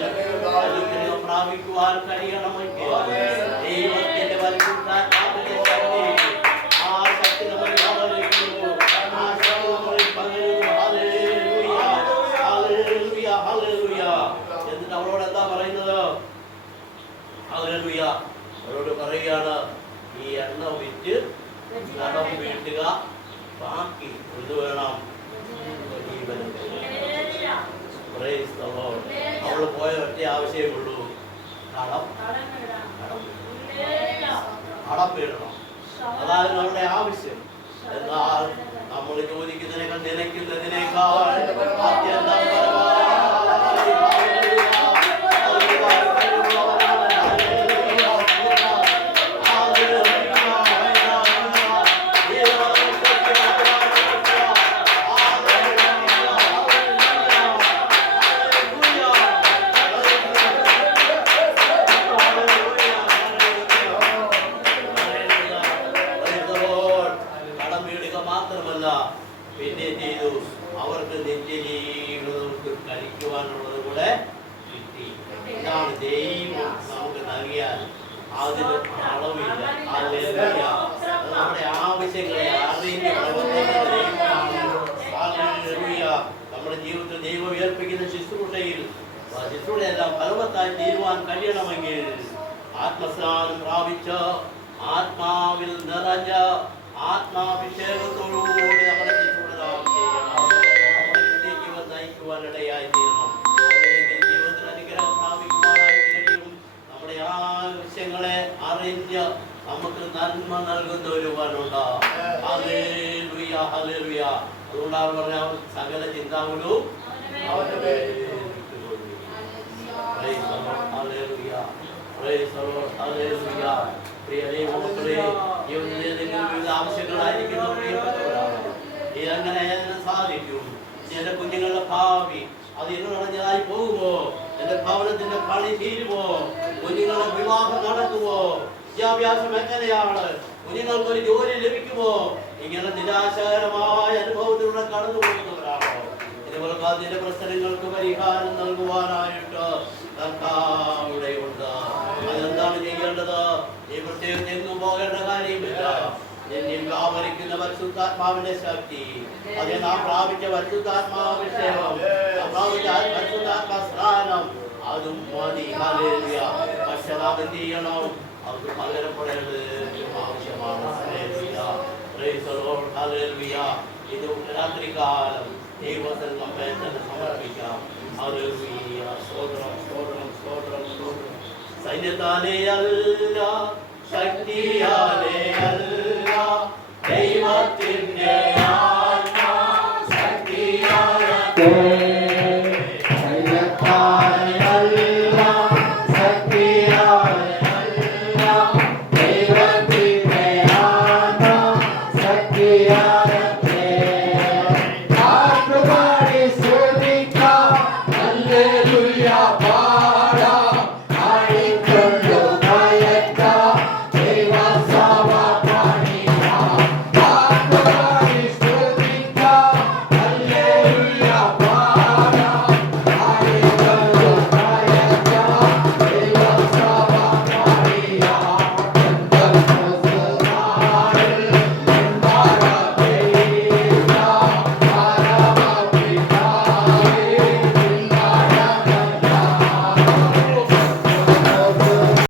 അനുഗ്രഹം പ്രാപിക്കുവാൻ കഴിയണമെങ്കിൽ ദൈവത്തിന്റെ പരിശുദ്ധാത്മാവിന്റെ ശക്തി, ആ ശക്തി നമ്മൾ വ്യാപരിക്കുന്നു. ആ ശക്തി നമ്മളിൽ പകരുന്നു. ഹല്ലേലൂയ. ഹല്ലേലൂയ. ഹല്ലേലൂയ. എന്നിട്ട് അവളോട് എന്താ പറയുന്നത്? ഹല്ലേലൂയ. അവരോട് പറയുകയാണ്, ഈ എണ്ണ വിറ്റ് കടം വീട്ടുക, ബാക്കി കൊണ്ടുവേണം ജീവനം. അവള് പോയ ഒറ്റ ആവശ്യമേ കടം വീടണം. അതാണ് നമ്മുടെ ആവശ്യം. എന്നാൽ നമ്മൾ ചോദിക്കുന്നതിനേക്കാൾ നിലയ്ക്കുന്നതിനേക്കാൾ അത്യന്തം പിന്നെ ചെയ്തു, അവർക്ക് നിത്യജീവിതം കഴിക്കുവാനുള്ളത് കൂടെ കിട്ടി. ഇതാണ് ദൈവം നമുക്ക് നൽകിയാൽ അതിന് അളവില്ല. നമ്മുടെ ആവശ്യങ്ങളെ അറിഞ്ഞ് നമ്മുടെ ജീവിതത്തിൽ ദൈവം ഉയർപ്പിക്കുന്ന ശുശ്രൂഷയെല്ലാം ഫലവത്തായി തീരുവാൻ കഴിയണമെങ്കിൽ ആത്മസ്നാനം പ്രാപിച്ച് ആത്മാവിൽ നിറഞ്ഞ ആത്മാഭിഷേകത്തോടുകൂടി നമ്മുടെ നയിക്കുവാനിടയായി തീരണം. ജീവിതത്തിൽ അനുഗ്രഹം പ്രാപിക്കുവാനായി കഴിയും. നമ്മുടെ ആവശ്യങ്ങളെ അറിഞ്ഞ് നമുക്ക് നന്മ നൽകുന്ന ഒരുവനുണ്ട്. Hallelujah, hallelujah. അതുകൊണ്ടാണ് പറഞ്ഞ സകല ചിന്താകുലവും അവന്റെ മേൽ ഇട്ടുകൊള്ളുവിൻ. Praise the Lord, hallelujah. Praise the Lord, hallelujah. പ്രിയ ദൈവമക്കളെ, ജീവിതത്തിൽ നിങ്ങൾ വിവിധ ആവശ്യങ്ങളായിരിക്കുന്ന പ്രിയപ്പെട്ടവരാണ്. ഇതെങ്ങനെ സാധിക്കും? എന്റെ കുഞ്ഞുങ്ങളുടെ ഭാവി അത് ഇരുളടഞ്ഞതായി പോകുമോ? എന്റെ ഭവനത്തിന്റെ പണി തീരുമോ? കുഞ്ഞുങ്ങളുടെ വിവാഹം നടക്കുമോ? വിദ്യാഭ്യാസം എങ്ങനെയാണ്? കുഞ്ഞുങ്ങൾക്ക് ഒരു ജോലി ലഭിക്കുമോ? ഇങ്ങനെ നിരാശകരമായ അനുഭവത്തിലൂടെ കടന്നു പോകുന്നവരാണോ? ഇതുപോലെ അതിന്റെ പ്രശ്നങ്ങൾക്ക് പരിഹാരം നൽകുവാനായിട്ട് കർത്താവിടെയുണ്ട്. അതെന്താണ് ചെയ്യേണ്ടത്? ഈ പ്രത്യേകം എങ്ങും പോകേണ്ട കാര്യമില്ല. എന്നിൽ വ്യാപരിക്കുന്ന പരിശുദ്ധാത്മാവിന്റെ ശക്തി, അത് നാം പ്രാപിച്ച പരിശുദ്ധാത്മാഭിഷേകം, പരിശുദ്ധാത്മാ സ്നാനം, അതും മതി. ഹല്ലേലൂയ. പക്ഷേ നാം എന്ത് ചെയ്യണം? അത് പകരപ്പെടേണ്ടത് ആവശ്യമാണ്. Hallelujah. Praise the lord. Hallelujah. ഇത് രാത്രികാലം ദൈവത്തിൽ നമ്മെ തന്നെ സമർപ്പിക്കാം. ഹല്ലേലൂയ. സ്തോത്രം, സ്തോത്രം, സ്തോത്രം, സ്തോത്രം. സൈന്യത്താലേ അല്ല, ശക്തിയാലേ അല്ല, ദൈവത്തിന്റെ